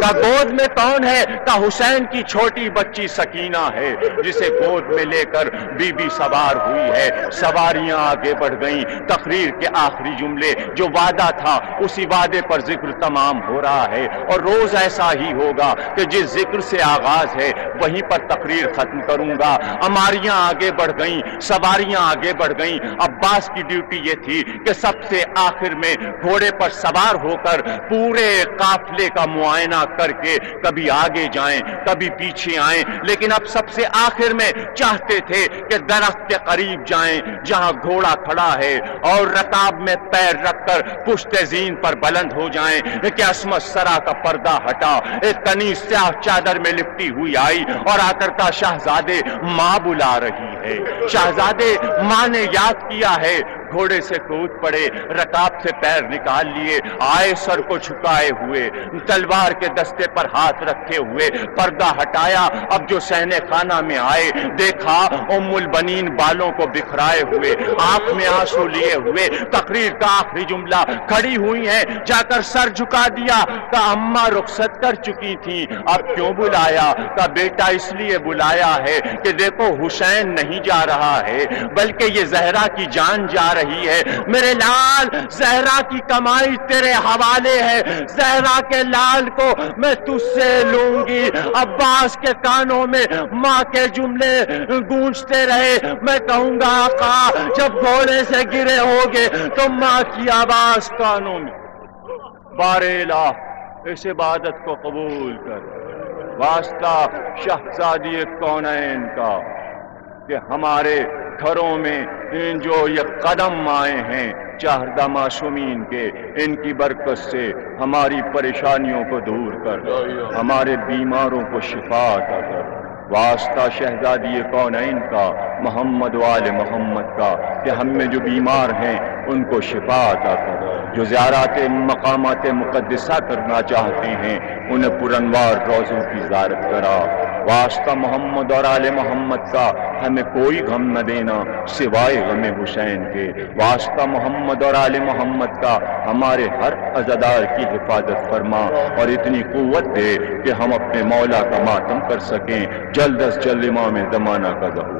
کہ گود میں کون ہے؟ کہ حسین کی چھوٹی بچی سکینہ ہے، جسے گود میں لے کر بی بی سوار ہوئی ہے۔ سواریاں آگے بڑھ گئیں۔ تقریر کے آخری جملے جو وعدہ تھا اسی وعدے پر ذکر تمام ہو رہا ہے، اور روز ایسا ہی ہوگا کہ جس ذکر سے آغاز ہے وہیں پر تقریر ختم کروں گا۔ ہماریاں آگے بڑھ گئیں، سواریاں آگے بڑھ گئیں۔ عباس کی ڈیوٹی یہ تھی کہ سب سے آخر میں گھوڑے پر سوار ہو کر پورے قافلے کا معائنہ کر کے کبھی آگے جائیں کبھی پیچھے آئیں، لیکن اب سب سے آخر میں چاہتے تھے کہ درخت کے قریب جائیں جہاں گھوڑا کھڑا ہے، اور رکاب میں پیر رکھ کر پشت زین پر بلند ہو جائیں کہ عصمت سرا کا پردہ ہٹا، ایک کنیز سیاہ چادر میں لپٹی ہوئی آئی اور آ کر کہا شہزادے ماں بلا رہی ہے۔ شہزادے ماں نے یاد کیا ہے، گھوڑے سے کود پڑے، رکاب سے پیر نکال لیے، آئے سر کو جھکائے ہوئے، تلوار کے دستے پر ہاتھ رکھے ہوئے، پردہ ہٹایا۔ اب جو صحن خانہ میں آئے دیکھا ام البنین بالوں کو بکھرائے ہوئے، آنکھ میں آنسو لیے ہوئے، تقریر کا آخری جملہ کھڑی ہوئی ہیں، جا کر سر جھکا دیا کہ اماں رخصت کر چکی تھیں، اب کیوں بلایا؟ کہ بیٹا اس لیے بلایا ہے کہ دیکھو حسین نہیں جا رہا ہے بلکہ یہ زہرا کی جان جا رہی ہے۔ میرے لال زہرا کی کمائی تیرے حوالے ہے، زہرا کے لال کو میں تجھ سے لوں گی۔ عباس کے کانوں میں ماں کے جملے گونجتے رہے، میں کہوں گا آقا جب گھوڑے سے گرے ہوگے تو ماں کی آواز کانوں میں۔ بار الہ اس عبادت کو قبول کر، واسطہ شہزادی کونین کا کہ ہمارے گھروں میں جو یہ قدم آئے ہیں چاہردہ معصومین کے، ان کی برکت سے ہماری پریشانیوں کو دور کر، ہمارے بیماروں کو شفا عطا کر۔ واسطہ شہزادی کونین کا، محمد و آل محمد کا کہ ہم میں جو بیمار ہیں ان کو شفا عطا کر، جو زیارات مقامات مقدسہ کرنا چاہتے ہیں انہیں پرانوار روضوں کی زیارت کرا۔ واسطہ محمد اور آل محمد کا ہمیں کوئی غم نہ دینا سوائے غم حسین کے۔ واسطہ محمد اور آل محمد کا ہمارے ہر عزادار کی حفاظت فرما اور اتنی قوت دے کہ ہم اپنے مولا کا ماتم کر سکیں۔ جلد از جلد امام زمانہ کا ظہور۔